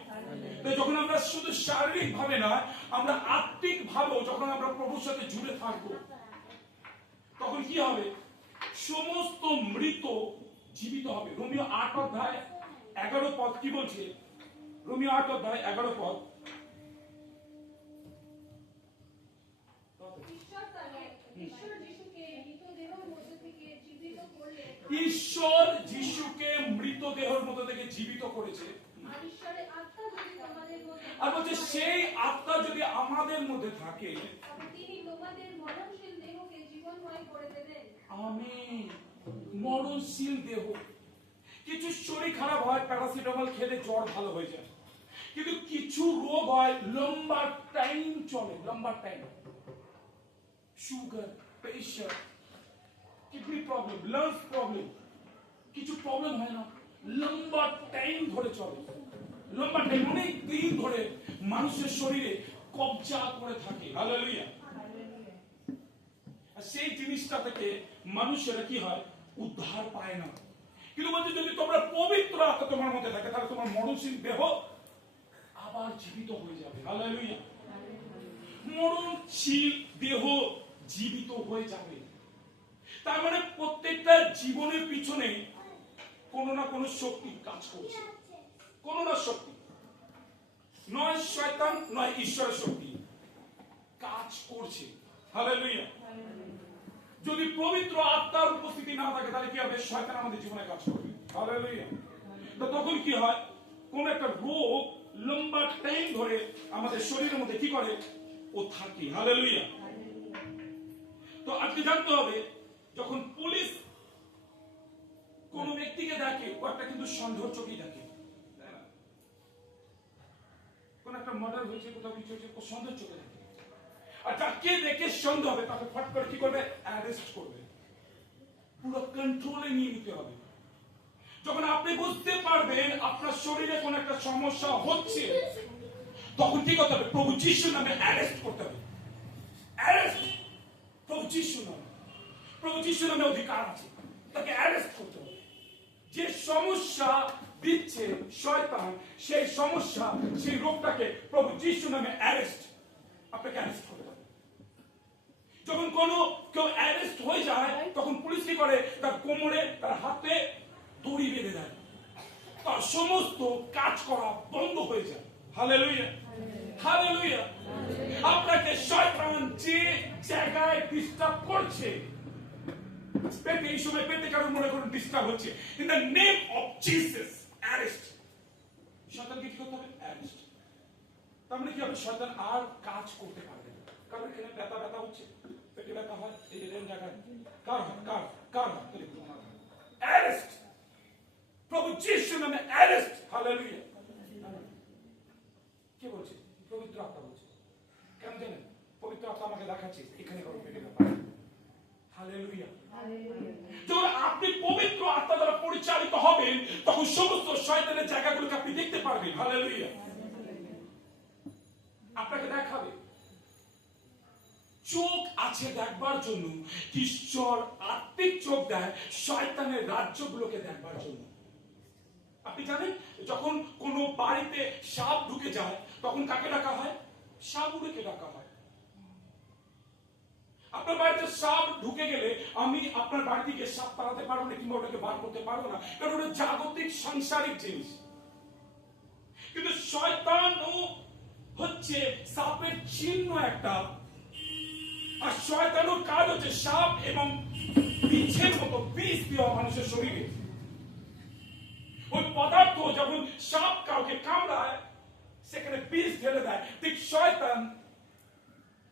তাই যখন আমরা শুধু শারীরিক ভাবে না, আমরা আত্মিক ভাবেও যখন আমরা প্রভুর সাথে জুড়ে থাকবো, তখন কি হবে? সমস্ত মৃত জীবিত হবে। রোমিও 8 অধ্যায় 11 পদ কি বলছে? রোমিও 8 অধ্যায় 11 পদ। ঈশ্বর যিশুকে মৃতদেহের মধ্যে থেকে জীবিত করলেন, ঈশ্বর যিশুকে মৃতদেহের মধ্যে থেকে জীবিত করেছে। আর ঈশ্বরের আত্মা যদি তোমাদের মধ্যে আর বলছে সেই আত্মা যদি আমাদের মধ্যে থাকে, তবে তিনি তোমাদের মরণশীল দেহকে জীবনময় করে দেবেন। আমেন। মরণশীল দেহ। কিছু শরীর খারাপ হয়, প্যারাসিটামল খেলে জ্বর ভালো হয়ে যায়, কিন্তু কিছু রোগ হয় লম্বা টাইম চলে, লম্বা time. Sugar, pressure, kidney problem, lungs problem, কিছু প্রবলেম হয় না, লম্বা টাইম ধরে চলে। লম্বা টাইম অনেক দিন ধরে মানুষের শরীরে কবজা করে থাকে। হালেলুয়া। সেই জিনিসটা থেকে মানুষেরা কি হয়? উদ্ধার পায় না। কিন্তু বলছে যদি তোমরা পবিত্র আত্মা তোমার মধ্যে থাকে, তাহলে তোমার মরণশীল দেহ আবার জীবিত হয়ে যাবে। হালেলুয়া। মরণশীল দেহ জীবিত হয়ে যাবে। তার মানে প্রত্যেকটা জীবনের পিছনে কোনো না কোনো শক্তি কাজ করছে, কোনো না শক্তি, নয় শয়তান নয় ঈশ্বরের শক্তি কাজ করছে। হালেলুয়া। যদি পবিত্র আত্মার উপস্থিতি না থাকে, তাহলে কি হবে? শয়তান আমাদের জীবনে কাজ করবে। হালেলুয়া। তো তখন কি হয়? কোন একটা রোগ লম্বা টাইম ধরে আমাদের শরীরের মধ্যে কি করে? ও থাকে। হালেলুয়া। তো আজকে জানতে হবে, যখন পুলিশ কোন ব্যক্তিকে দেখে, ও একটা কিন্তু সন্দেহের চোখেই দেখে। কোন একটা মার্ডার হয়েছে, কোথাও কিছু হয়েছে, ও সন্দেহের চোখে দেখে। আর যাকে দেখে সন্দেহ হবে, তাকে ফট করে কি করবে? অ্যারেস্ট করবে। পুরো কন্ট্রোলে নিয়ে নিতে হবে। যখন আপনি বুঝতে পারবেন আপনার শরীরে কোন একটা সমস্যা হচ্ছে, তখন কি করতে হবে? প্রভু যিশুর নামে অ্যারেস্ট করতে হবে। অ্যারেস্ট, প্রভু যিশুর নামে, প্রভু যিশুর নামে অধিকার আছে, তাকে অ্যারেস্ট করতে হবে। যে সমস্যা দিচ্ছে শয়তান, সেই সমস্যা, সেই রোগটাকে প্রভু যিশুর নামে অ্যারেস্ট, আপনাকে অ্যারেস্ট করতে হবে। যখন কেউ অ্যারেস্ট হয়ে যায়, তখন পুলিশ কি করে? তার কোমরে, তার হাতে দড়ি বেঁধে দেয়, তার সমস্ত কাজ করা বন্ধ হয়ে যায়। Hallelujah, hallelujah. আপনাকে শয়তান যে জায়গায় ডিস্টার্ব করছে, পেটে, এই সময় পেটে কারণ মনে করুন ডিস্টার্ব হচ্ছে, in the name of Jesus arrest. শয়তানকে কি করতে হবে? অ্যারেস্ট। তার মানে কি হবে? শয়তান আর কাজ করতে পারবে না। কারণ এখানে ব্যথা হচ্ছে, পেটে ব্যথা হয়, এই জায়গায় কার হয়? কার হয়? অ্যারেস্ট, প্রভু যিশুর নামে অ্যারেস্ট। হালেলুয়া। কে বলছে? পবিত্র আত্মা বলছে। কেন জানেন? পবিত্র আত্মা আমাকে দেখাচ্ছে এখানে করো পেটে ব্যথা। হালেলুয়া। যখন আপনি পবিত্র আত্মা দ্বারা পরিচালিত হবেন, তখন সমস্ত শয়তানের জায়গাগুলোকে আপনি দেখতে পারবেন। হালেলুয়া। আপনাকে দেখাবে। চোখ আছে দেখবার জন্য, ঈশ্বর আত্মিক চোখ দেয় শয়তানের রাজ্যগুলোকে দেখবার জন্য। আপনি জানেন, যখন কোন বাড়িতে সাপ ঢুকে যায়, তখন কাকে ডাকা হয়? সাবুড়েকে ডাকা হয়। আপনার বাড়িতে সাপ ঢুকে গেলে আমি আপনার বাড়ি থেকে সাপ তাড়াতে পারবো না, কিংবা ওটাকে বার করতে পারবো না, কারণ ওটা জাগতিক সাংসারিক জিনিস। কিন্তু শয়তানও হচ্ছে সাপের চিহ্ন একটা, আর শয়তানের কাজ হচ্ছে সাপ এবং বিছের মতো বিষ দেওয়া মানুষের শরীরে। ওই পদার্থ যখন সাপ কাউকে কামড়ায়, সেখানে বিষ ঢেলে দেয়। ঠিক শয়তান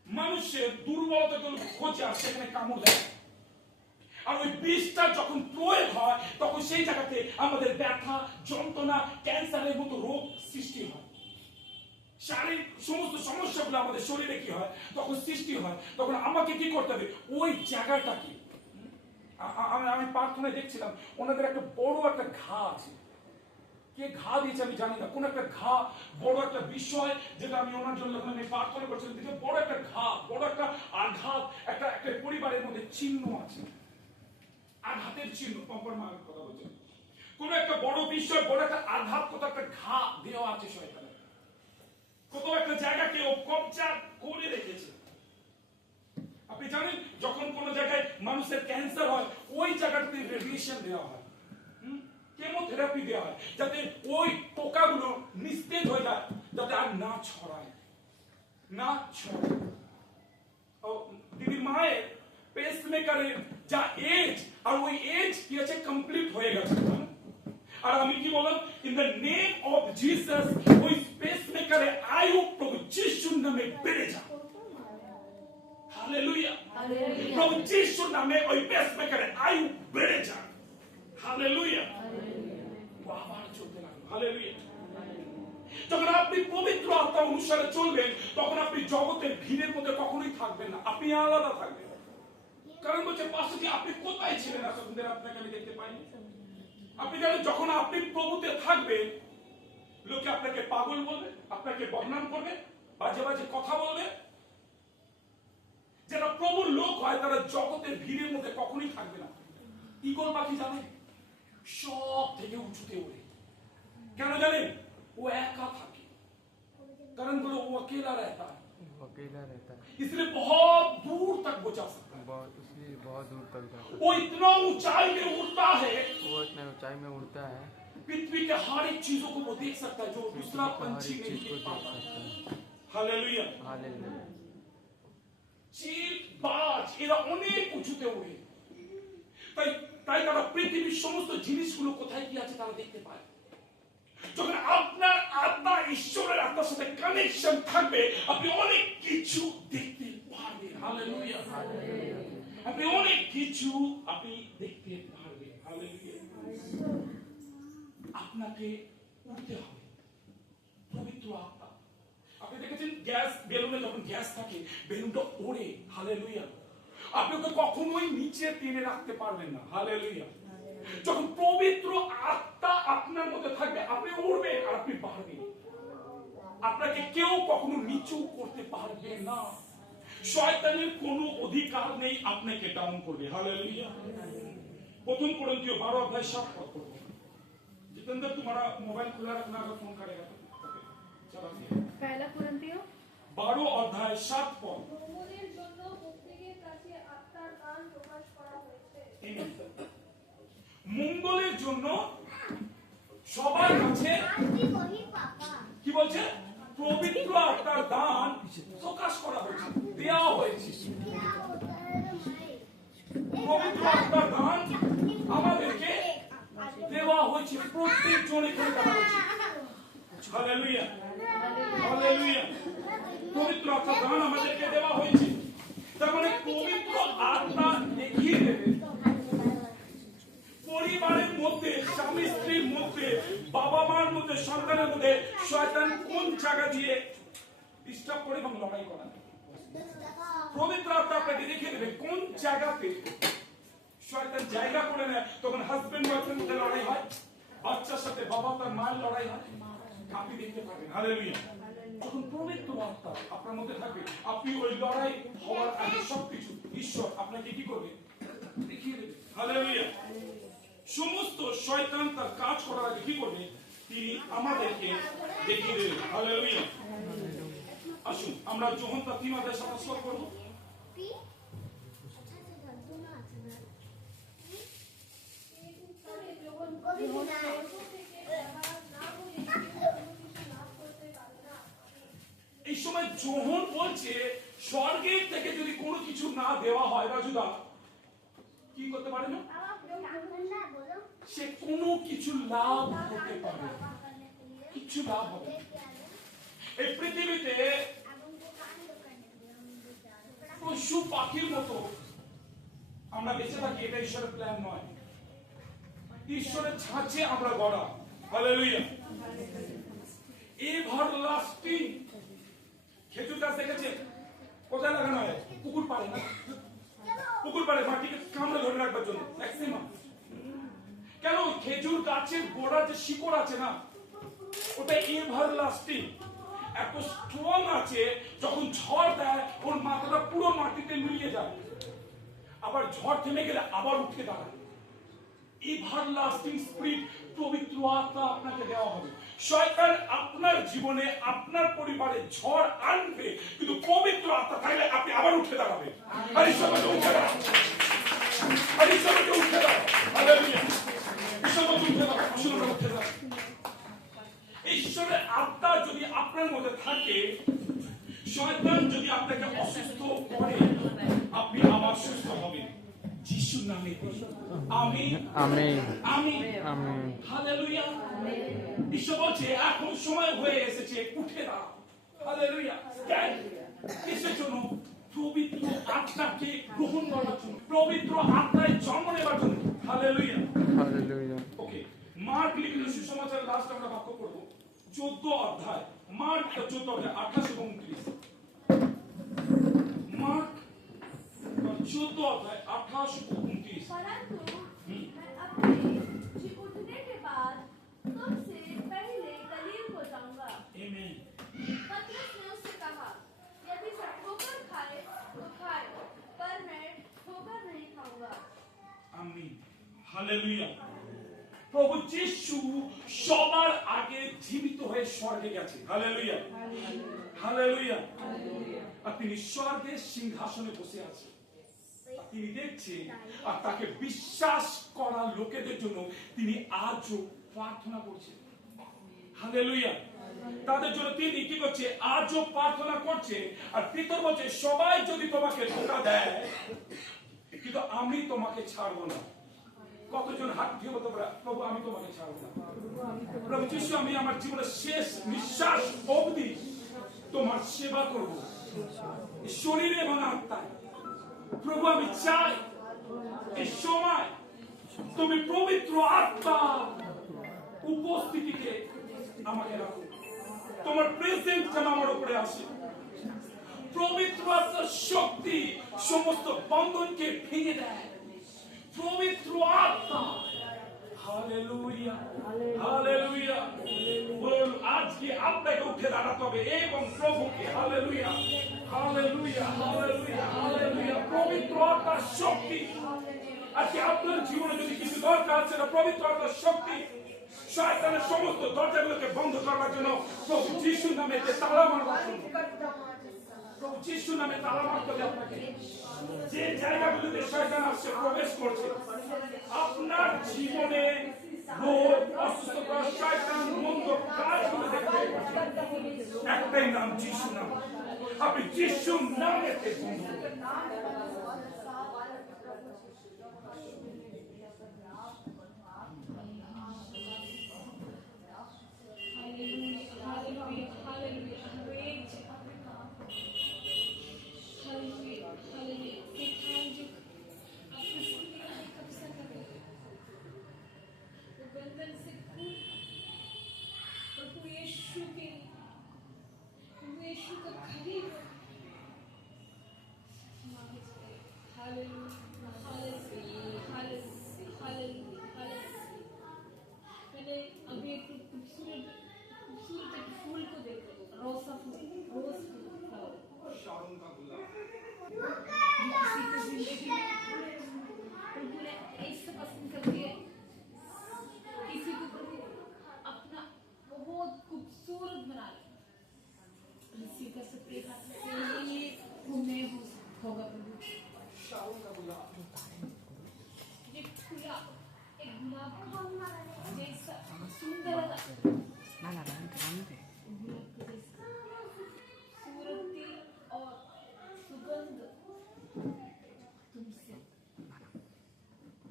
মানুষের দুর্বলতাগুলো খোঁজে আর সেখানে কামড় দেয়। আর ওই বিষটা যখন প্রয়োগ হয়, তখন সেই জায়গাতে আমাদের ব্যথা, যন্ত্রণা, ক্যান্সারের মতো রোগ সৃষ্টি হয়। শারীরিক সমস্ত সমস্যাগুলো আমাদের শরীরে কি হয়? তখন সৃষ্টি হয়। তখন আমাকে কি করতে হবে? ওই জায়গাটা কি, আমি প্রার্থনায় দেখছিলাম ওনাদের একটা বড় একটা ঘা আছে। কে ঘা দিয়েছে আমি জানি না, কোন একটা ঘা, বড় একটা বিষয়, যেটা আমি ওনার জন্য আমি প্রার্থনা করছিলাম, দেখে বড় একটা ঘা, বড় একটা আঘাত, একটা পরিবারের মধ্যে চিহ্ন আছে, আঘাতের চিহ্ন। পম্পর মা কথা বলছে, কোন একটা বড় বিষয়, বড় একটা আঘাত, কত একটা ঘা দেওয়া আছে শয়তানের, কত একটা জায়গাকে ও কবজা করে রেখেছে। আপনি জানেন, যখন কোন জায়গায় মানুষের ক্যান্সার হয়, ওই জায়গাটাতে রেডিয়েশন দেওয়া হয়, কেমোথেরাপি দেওয়া হয়, যাতে ওই পোকাগুলো নিস্তেজ হয়ে যায়, যাতে আর না ছড়ায়, না ছড়ায়। দিদির মায়ের পেসমেকারের যা এজ, আর ওই এজ কি আছে? কমপ্লিট হয়ে গেছে। আর আমি কি বললাম? In the name of Jesus, ওই পেসমেকারের আয়ু প্রভু যিশুর নামে বেড়ে যায়। হালেলুয়া। প্রভু যিশুর নামে ওই পেসমেকারের আয়ু বেড়ে যায়। হালেলুয়া। আবার চলতে লাগলো। হালেলুয়া। যখন আপনি পবিত্র আত্মা অনুসারে চলবেন, তখন আপনি জগতের ভিড়ের মধ্যে কখনোই থাকবেন না, আপনি আলাদা থাকবেন। কারণ বলছে পাশে যে আপনি কোথায় ছিলেন এতদিন ধরে, আপনাকে আমি দেখতে পাইনি। আপনি জানেন, যখন আপনি প্রভুতে থাকবেন, লোকে আপনাকে পাগল বলবে, আপনাকে বদনাম করবে, বাজে বাজে কথা বলবে। যারা প্রভুর লোক হয়, তারা জগতের ভিড়ের মধ্যে কখনোই থাকবে না। ঈগল পাখি জানেন, সব থেকে উঁচুতে ওড়ে। কেন জানেন? ও একা থাকে, कारण वो अकेला रहता है, इसलिए बहुत दूर तक वो जा सकता है, इसलिए बहुत दूर तक जाता है। वो इतना ऊंचाई में उड़ता है, वो इतने ऊंचाई में उड़ता है, पृथ्वी के हर एक चीजों को वो देख सकता है जो दूसरा पंछी नहीं देख पाता। Hallelujah, hallelujah. চিল, বাজ এরা অনেক উঁচুতে ওড়ে, তাই তারা পৃথিবীর সমস্ত জিনিসগুলো কোথায় কি আছে তারা দেখতে পায়। যখন আপনার আত্মা ঈশ্বরের আত্মার সাথে কানেকশন থাকবে, আপনি অনেক কিছু দেখতে পারবেন। হালেলুয়া, আপনি অনেক কিছু আপনি দেখতে পারবেন। হালেলুয়া। আপনাকে উঠতে হবে, পবিত্র আত্মা। আপনি দেখেছেন গ্যাস বেলুনে যখন গ্যাস থাকে, বেলুনটা ওড়ে। হালেলুয়া। আপনাকে কখনোই নিচে টেনে রাখতে পারবেন না। হালেলুয়া। যখন পবিত্র আত্মা আপনি পারবেন। আপনাকে কেউ কখনো নিচু করতে পারবে না। শয়তানের কোনো অধিকার নেই আপনাকে ডাউন করবে। হালেলুয়া। প্রথম কোরিন্থীয় 12 अध्याय 7 पद पढ़ो। जितेंद्र तुम्हारा मोबाइल खुला रखना, अगर फोन करेगा तो चला दिया। पहला कुरिन्थियों 12 अध्याय 7 पद। মঙ্গলের জন্য প্রত্যেকের কাছে আত্মার দান প্রকাশ করা হয়েছে। Amen। মঙ্গলের জন্য সবার কাছে কি বলছে? পবিত্র আত্মার দান প্রকাশ করা হয়েছে, দেওয়া হয়েছে। পবিত্র আত্মার দান আমাদেরকে দেওয়া হয়েছে, প্রত্যেক জনে করে দেওয়া হয়েছে। Hallelujah, hallelujah. পবিত্র আত্মার দান আমাদেরকে দেওয়া হয়েছে। তার মানে পবিত্র আত্মা দেখিয়ে দেবে পরিবারের মধ্যে, স্বামী স্ত্রীর মধ্যে, বাবা মার মধ্যে, সন্তানের মধ্যে শয়তান কোন জায়গা দিয়ে ডিস্টার্ব করে এবং লড়াই করা। পবিত্র আত্মা আপনাকে দেখিয়ে দেবে কোন জায়গাতে শয়তান জায়গা করে নেয়। তখন হাজবেন্ড ওয়াইফের মধ্যে লড়াই হয়, বাচ্চার সাথে বাবা তার মায়ের লড়াই হয়, আপনি দেখতে পাবেন। হালেলুয়া। যখন পবিত্র আত্মা আপনার মধ্যে থাকবে, আপনি ওই লড়াই হওয়ার আগে সবকিছু ঈশ্বর আপনাকে কি করবে? দেখিয়ে দেবে। হালেলুয়া। সমস্ত শয়তান তার কাজ করার আগে কি করবে? তিনি আমাদেরকে দেখিয়ে দেবেন। হালেলুয়া। আসুন আমরা যোহন্না 3 अध्याय 27 পড়ব। এই সময় যোহন বলছে স্বর্গের থেকে যদি কোনো কিছু না দেওয়া হয় রাজুদা, কি করতে পারে না? সে কোনো কিছু লাভ হতে পারে, কিছু লাভ হবে। এই পৃথিবীতে পশু পাখির মতো আমরা বেঁচে থাকি, এটা ঈশ্বরের প্ল্যান নয়। ঈশ্বরের ছাঁচে আমরা গড়া। হালেলুয়া। এভারলাস্টিং খেজুর গাছ দেখেছে কোথায় লাগানো হয়? পুকুর পাড়ে না? পুকুর পাড়ে মাটিকে কামড়ে ধরে রাখবার জন্য ম্যাক্সিমাম। কেন? খেজুর গাছের গোড়ার যে শিকড় আছে না, ওটা এভারলাস্টিং, এত স্ট্রং আছে, যখন ঝড় দেয় ওর মাথাটা পুরো মাটিতে মিলিয়ে যায়, আবার ঝড় থেমে গেলে আবার উঠে দাঁড়ায়। এভারলাস্টিং স্পিরিট পবিত্র আত্মা আপনাকে দেওয়া হবে। শয়তান আপনার জীবনে, আপনার পরিবারে ঝড় আনবে, কিন্তু পবিত্র আত্মা থাকলে আপনি আবার উঠে দাঁড়াবেন। আর ঈশ্বরকে উঠে দাঁড়ান, আর ঈশ্বরকে উঠে দাঁড়ান। হালেলুয়া। ঈশ্বরকে উঠে দাঁড়ান, ঈশ্বরকে উঠে দাঁড়ান। ঈশ্বরের আত্মা যদি আপনার মধ্যে থাকে, শয়তান যদি আপনাকে অসুস্থ করে, আপনি আবার সুস্থ হবেন যিশুর নামে। আমিন, আমিন, আমিন, আমিন। হালেলুয়া। ঈশ্বর বলছে এখন সময় হয়ে এসেছে, উঠে দাঁড়াও। হালেলুয়া। কিসের জন্য? পবিত্র আত্মাকে গ্রহণ করার জন্য, পবিত্র আত্মায় জন্ম নেবার জন্য। Hallelujah, hallelujah. ওকে, মার্ক লিখিত সুসমাচার লাস্ট আমরা বাক্য করব 14 अध्याय, मार्क 14 अध्याय 28 এবং 29। मार्क 14 अध्याय 28 और 29। परंतु मैं अपने जी उठने के बाद तुमसे पहले गलील को जाऊंगा। आमीन। पतरस ने उससे कहा, यदि सब ठोकर खाए तो खाए, पर मैं ठोकर नहीं खाऊंगा। आमीन। हालेलुया। প্রভু যিশু সবার আগে জীবিত হয়ে স্বর্গে গেছে। Hallelujah, hallelujah. আর তিনি স্বর্গের সিংহাসনে বসে আছেন, তিনি দেখছেন, আর তাকে বিশ্বাস করা লোকেদের জন্য তিনি আজও প্রার্থনা করছেন। হালেলুয়া। তাদের জন্য তিনি কি করছে? আজও প্রার্থনা করছে। আর পিতর বলছে সবাই যদি তোমাকে ধোঁকা দেয়, কিন্তু আমি তোমাকে ছাড়বো না। কতজন হাত দিয়ে বলতে পারে, প্রভু আমি তোমাকে ছাড়বো না। প্রভু যিশু আমি আমার জীবনের শেষ নিঃশ্বাস অবধি তোমার সেবা করব, শরীরে এবং আত্মায়। প্রভু আমি চাই এই সময় তুমি পবিত্র আত্মা উপস্থিতিতে আমাকে রাখো, তোমার প্রেজেন্স যেন আমার উপরে আসে। পবিত্র আত্মার শক্তি সমস্ত বন্ধনকে ভেঙে দেয়। পবিত্র আত্মা, হালেলুয়া হালেলুয়া বলুন আজকে আপনাকে উঠে দাঁড়াতে হবে এবং প্রভুকে হালেলুয়া হালেলুয়া হালেলুয়া হালেলুয়া পবিত্র আত্মার শক্তি আজকে আপনার জীবনে যদি কিছু দরকার আছে না পবিত্র আত্মার শক্তি শয়তানের সমস্ত দরজাগুলোকে বন্ধ করার জন্য প্রভু যিশুর নামে তালা মারবার জন্য প্রভু যিশুর নামে তালা মারতে হবে আপনাকে যে জায়গাগুলোতে শয়তান আসছে প্রবেশ করছে আপনার জীবনে রোগ অসুস্থতা শয়তান মন্দ কাজগুলো দেখতে একটাই নাম যিশু নাম আপনি যিশুর নামেতে বন্ধ করুন। मैंने अभी एक खूबसूरत खूबसूरत एक फूल को देखा, रोज़ फूल शारोन का गुलाब किसी को जिंदगी में प्रभु ने ऐसे पसंद करके किसी को प्रभु अपना बहुत खूबसूरत बना लिया किसी का सपने का ये घूमने होगा प्रभु शारोन का गुलाब ये खुला एक गुलाब जैसा सुंदर सूरती और सुगंध तुमसे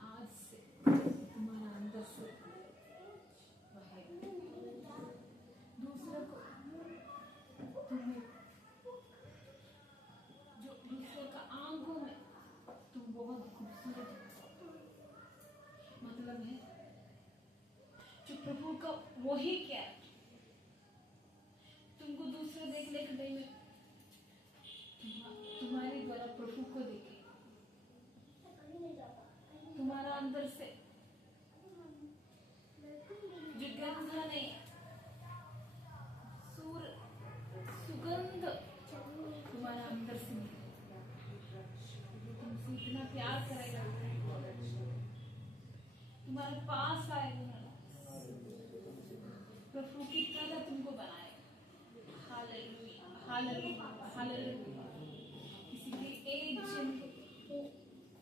आज से तुम्हारा अंदर से बहेगा दूसरे को तुम्हें जो दूसरे का आंखों में तुम बहुत खूबसूरत हो मतलब है जो प्रभु का वही क्या है तुमको दूसरे देखने के टाइम में तुम्हारे द्वारा प्रभु को देखे तुम्हारा अंदर से जो गंध नहीं सुगंध तुम्हारा अंदर से तुमसे इतना प्यार करेगा तुम्हारे पास आएगा प्रभु की तरह तुमको बनाए हालेलुया हालेलुया हालेलुया किसी की एक जन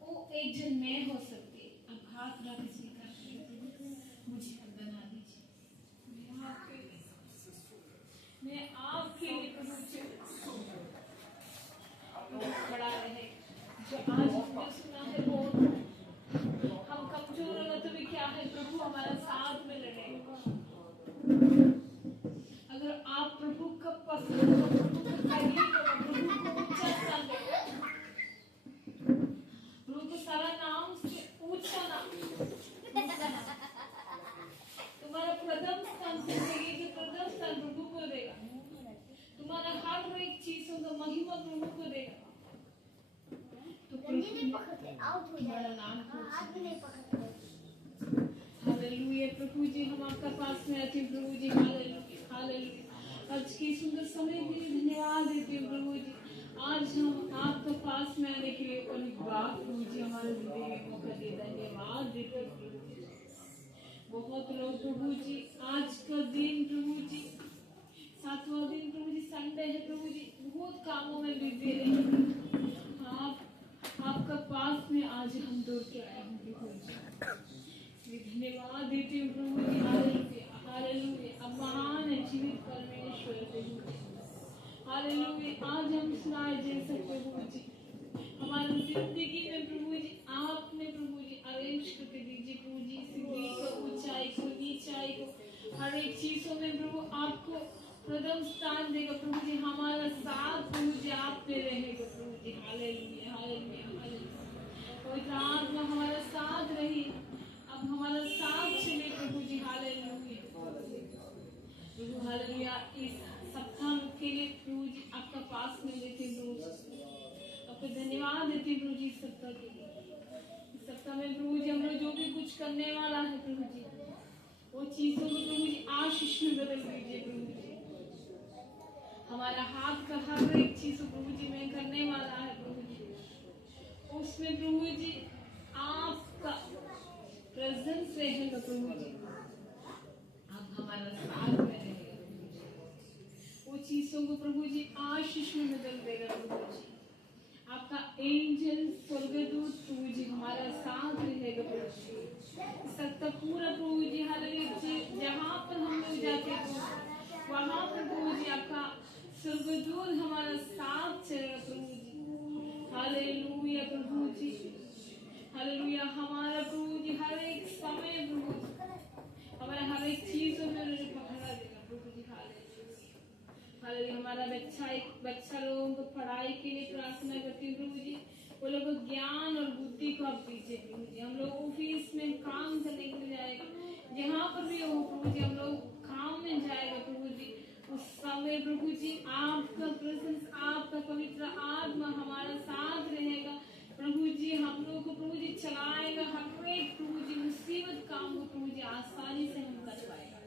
वो एक जन मैं हो सकती है अब हाथ रख स्वीकार मुझे बना दीजिए मैं आपके लिए प्रभु खड़ा रहे जो आज हमने सुना है वो हम कमजोर होगा तो भी क्या है प्रभु हमारा साथ में रहेगा अगर आप प्रभु का पसंद हो प्रभु का करीब हो प्रभु को ऊंचा स्थान देगा प्रभु को सारा नाम से ऊंचा नाम तुम्हारा प्रथम स्थान जिंदगी के प्रथम स्थान प्रभु को देगा तुम्हारा हर एक चीजों का महिमा प्रभु को देगा तो तुम्हारा नाम हालेलुया प्रभु जी हम आपका पास में आते हैं प्रभु जी हालेलुया हालेलुया आज के सुंदर समय के लिए धन्यवाद देते हैं प्रभु जी आज हम आपके पास में आने के लिए और एक बार प्रभु जी हमारे जिंदगी में मौका दे धन्यवाद देते हैं प्रभु जी बहुत लोग प्रभु जी आज का दिन प्रभु जी 7वां दिन प्रभु जी संडे है प्रभु जी बहुत कामों में बिजी रहे आपका पास में आज हम दौड़ के आए हैं प्रभु जी धन्यवाद देते हैं प्रभु जी हालेलुया हालेलुया अब महान है जीवित परमेश्वर प्रभु जी हालेलुया आज हम सुनाए जैसे प्रभु जी हमारी जिंदगी में प्रभु जी आपने प्रभु जी अरेंज करके दीजिए प्रभु जी जिंदगी को ऊंचाई को नीचाई को हर एक चीजों में प्रभु आपको प्रथम स्थान देगा प्रभु जी हमारा साथ प्रभु जी आप में रहेगा प्रभु जी हालेलुया हालेलुया हालेलुया पवित्र आत्मा हमारा साथ रही अब हमारा साथ चले प्रभु जी हालेलुया प्रभु हालेलुया इस सप्ताह के लिए प्रभु जी आपका पास में लेते प्रभु जी आपको धन्यवाद देते प्रभु जी इस सप्ताह के लिए इस सप्ताह में प्रभु जी हम लोग जो भी कुछ करने वाला है प्रभु जी आशीष में बदल दीजिए प्रभु जी। हमारा हाथ का हर एक चीज प्रभु जी में करने वाला है प्रभु जी, उसमें प्रभु जी आपका प्रेजेंस रहेगा प्रभु जी, आप हमारा साथ में रहेगा प्रभु जी। वो चीजों को प्रभु जी आशीष में बदल देगा प्रभु जी। आपका एंजल स्वर्गदूत प्रभु जी हमारा साथ रहेगा प्रभु जी। सबका पूरा प्रभु जी हर एक चीज जहाँ पर हम लोग जाते हैं वहाँ पर प्रभु जी आपका स्वर्गदूत हमारा साथ चलेगा प्रभु जी। हालेलुया प्रभु जी, हालेलुया। हमारा प्रभु जी हर एक समय प्रभु जी हमारा हर एक चीजों में पकड़ा देगा प्रभु जी। Hallelujah, hallelujah. हमारा बच्चा लोगों को पढ़ाई के लिए प्रार्थना करती हूँ प्रभु जी, वो लोगों को ज्ञान और बुद्धि को आप दीजिए प्रभु जी। हम लोग ऑफिस में काम करने के लिए जाएगा, जहाँ पर भी हो प्रभु जी हम लोग काम में जाएगा प्रभु जी, उस समय प्रभु जी आपका प्रेजेंस, आपका पवित्र आत्मा हमारा साथ रहेगा प्रभु जी। हम लोग को प्रभु जी चलाएगा, हर एक प्रभु जी मुसीबत काम को प्रभु जी आसानी से हम कर पाएगा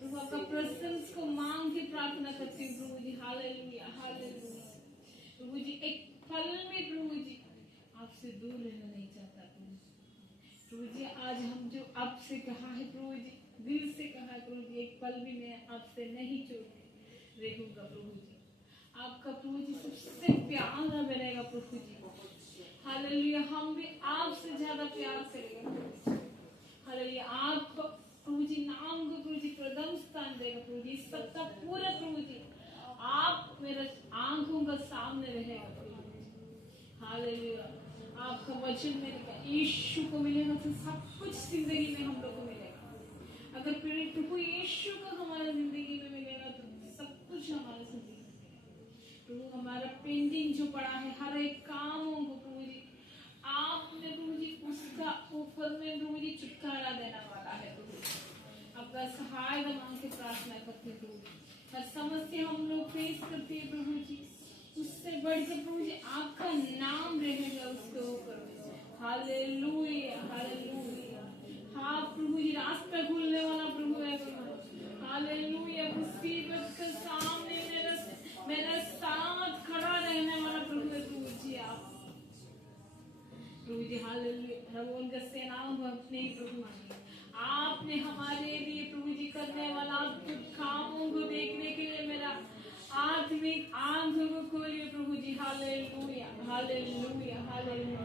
प्रभु। आपका प्रेजेंस को मांग के प्रार्थना करती हूँ प्रभु जी। हालेलुया, हालेलुया प्रभु जी। एक पल में प्रभु जी आपसे दूर रहना नहीं चाहता प्रभु जी। आज हम जो आपसे कहा है प्रभु जी, दिल से कहा है प्रभु जी, एक पल भी मैं आपसे नहीं छोड़ रहूंगा प्रभु जी। आपका प्रभु जी सबसे प्यारा बनेगा प्रभु जी। हालेलुया, हम भी आपसे ज्यादा प्यार करेंगे प्रभु जी। हालेलुया, आप प्रभु जी नाम को प्रभु जी प्रथम स्थान देगा प्रभु जी। सबका पूरा प्रभु जी आप मेरे आंखों का सामने रहेगा प्रभु जी। हालेलुया, आपका वचन मिलेगा, यीशु को मिलेगा तो सब कुछ जिंदगी में हम लोग को मिलेगा। अगर प्रभु यीशु को हमारे जिंदगी में मिलेगा तो सब कुछ हमारे जिंदगी में। प्रभु हमारा पेंडिंग जो पड़ा है हर एक कामों को प्रभु जी आपने प्रभु जी उसका ऊपर में प्रभु जी छुटकारा देने वाला है प्रभु जी। आपका सहायता मांग के प्रार्थना करते हैं प्रभु जी। हर समस्या हम लोग फेस करते हैं प्रभु जी, उससे बढ़कर प्रभु जी आपका नाम रहेगा उसके ऊपर। Hallelujah, hallelujah. हाँ प्रभु जी रास्ता खुलने वाला प्रभु है प्रभु। हालेलुया, मुसीबत के सामने मेरा साथ खड़ा रहने वाला प्रभु है प्रभु जी आप प्रभु जी। हालेलुया, हम का सेनाओं को अपने प्रभु जी आपने हमारे लिए प्रभु जी करने वाला अद्भुत कामों को देखने के लिए मेरा आत्मिक आंखों को खोलिए प्रभु जी। Hallelujah, hallelujah, hallelujah.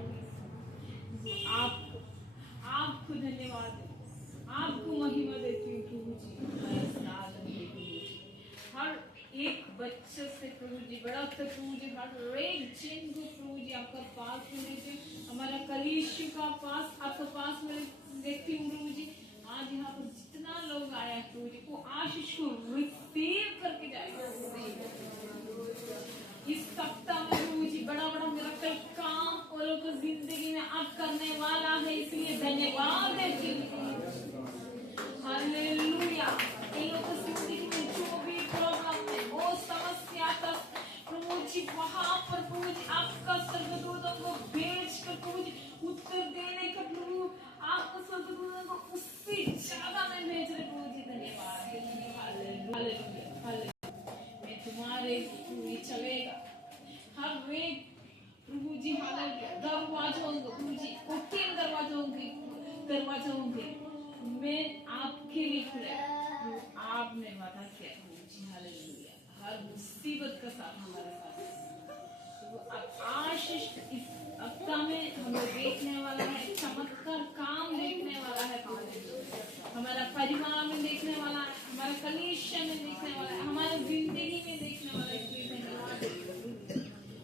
आपको धन्यवाद, आपको महिमा देती हूँ प्रभु जी। हर एक बच्चे से प्रभु जी बड़ा तक प्रभु जी हर एक जिन को प्रभु जी आपका पास में लेते हमारा कलीसिया का पास आपका पास में देखती हूँ प्रभु जी। आज यहाँ पर जितना लोग आया है प्रभु जी वो आशीष को रिसीव करके जाएगा। इस सप्ताह में प्रभु जी बड़ा बड़ा मिरेकल काम और लोगों को जिंदगी में आप करने वाला है, इसलिए धन्यवाद देती हूँ। हालेलुया, इन लोगों की जिंदगी में जो भी प्रॉब्लम है वो समस्या का प्रभु जी वहाँ पर प्रभु जी आपका स्वर्गदूतों को भेज कर प्रभु जी उत्तर देने का प्रभु आपका स्वर्गदूतों को उससे ज्यादा में भेज रहे प्रभु जी। धन्यवाद, हालेलुया, हालेलुया। मैं तुम्हारे पूरी चलेगा हर एक प्रभु जी। हालेलुया, दरवाजों को प्रभु जी कठिन दरवाजों के मैं आपके लिए खुले आपने वादा किया प्रभु जी। हालेलुया, हर मुसीबत का साथ हमारे साथ आशीष इस सप्ताह में हमें देखने वाला है, चमत्कार काम देखने वाला है प्रभु जी। हमारा परिवार में देखने वाला है, हमारे कलीसिया में देखने वाला है, हमारे जिंदगी में देखने वाला है।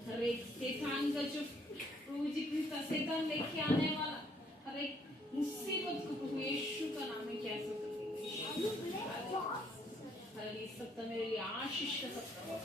हर एक शैतान का जो प्रभु जी शैतान लेके आने वाला हर एक मुसीबत को प्रभु यीशु का नाम में कैसे कर देंगे। हर एक सप्ताह मेरे लिए आशीष का सप्ताह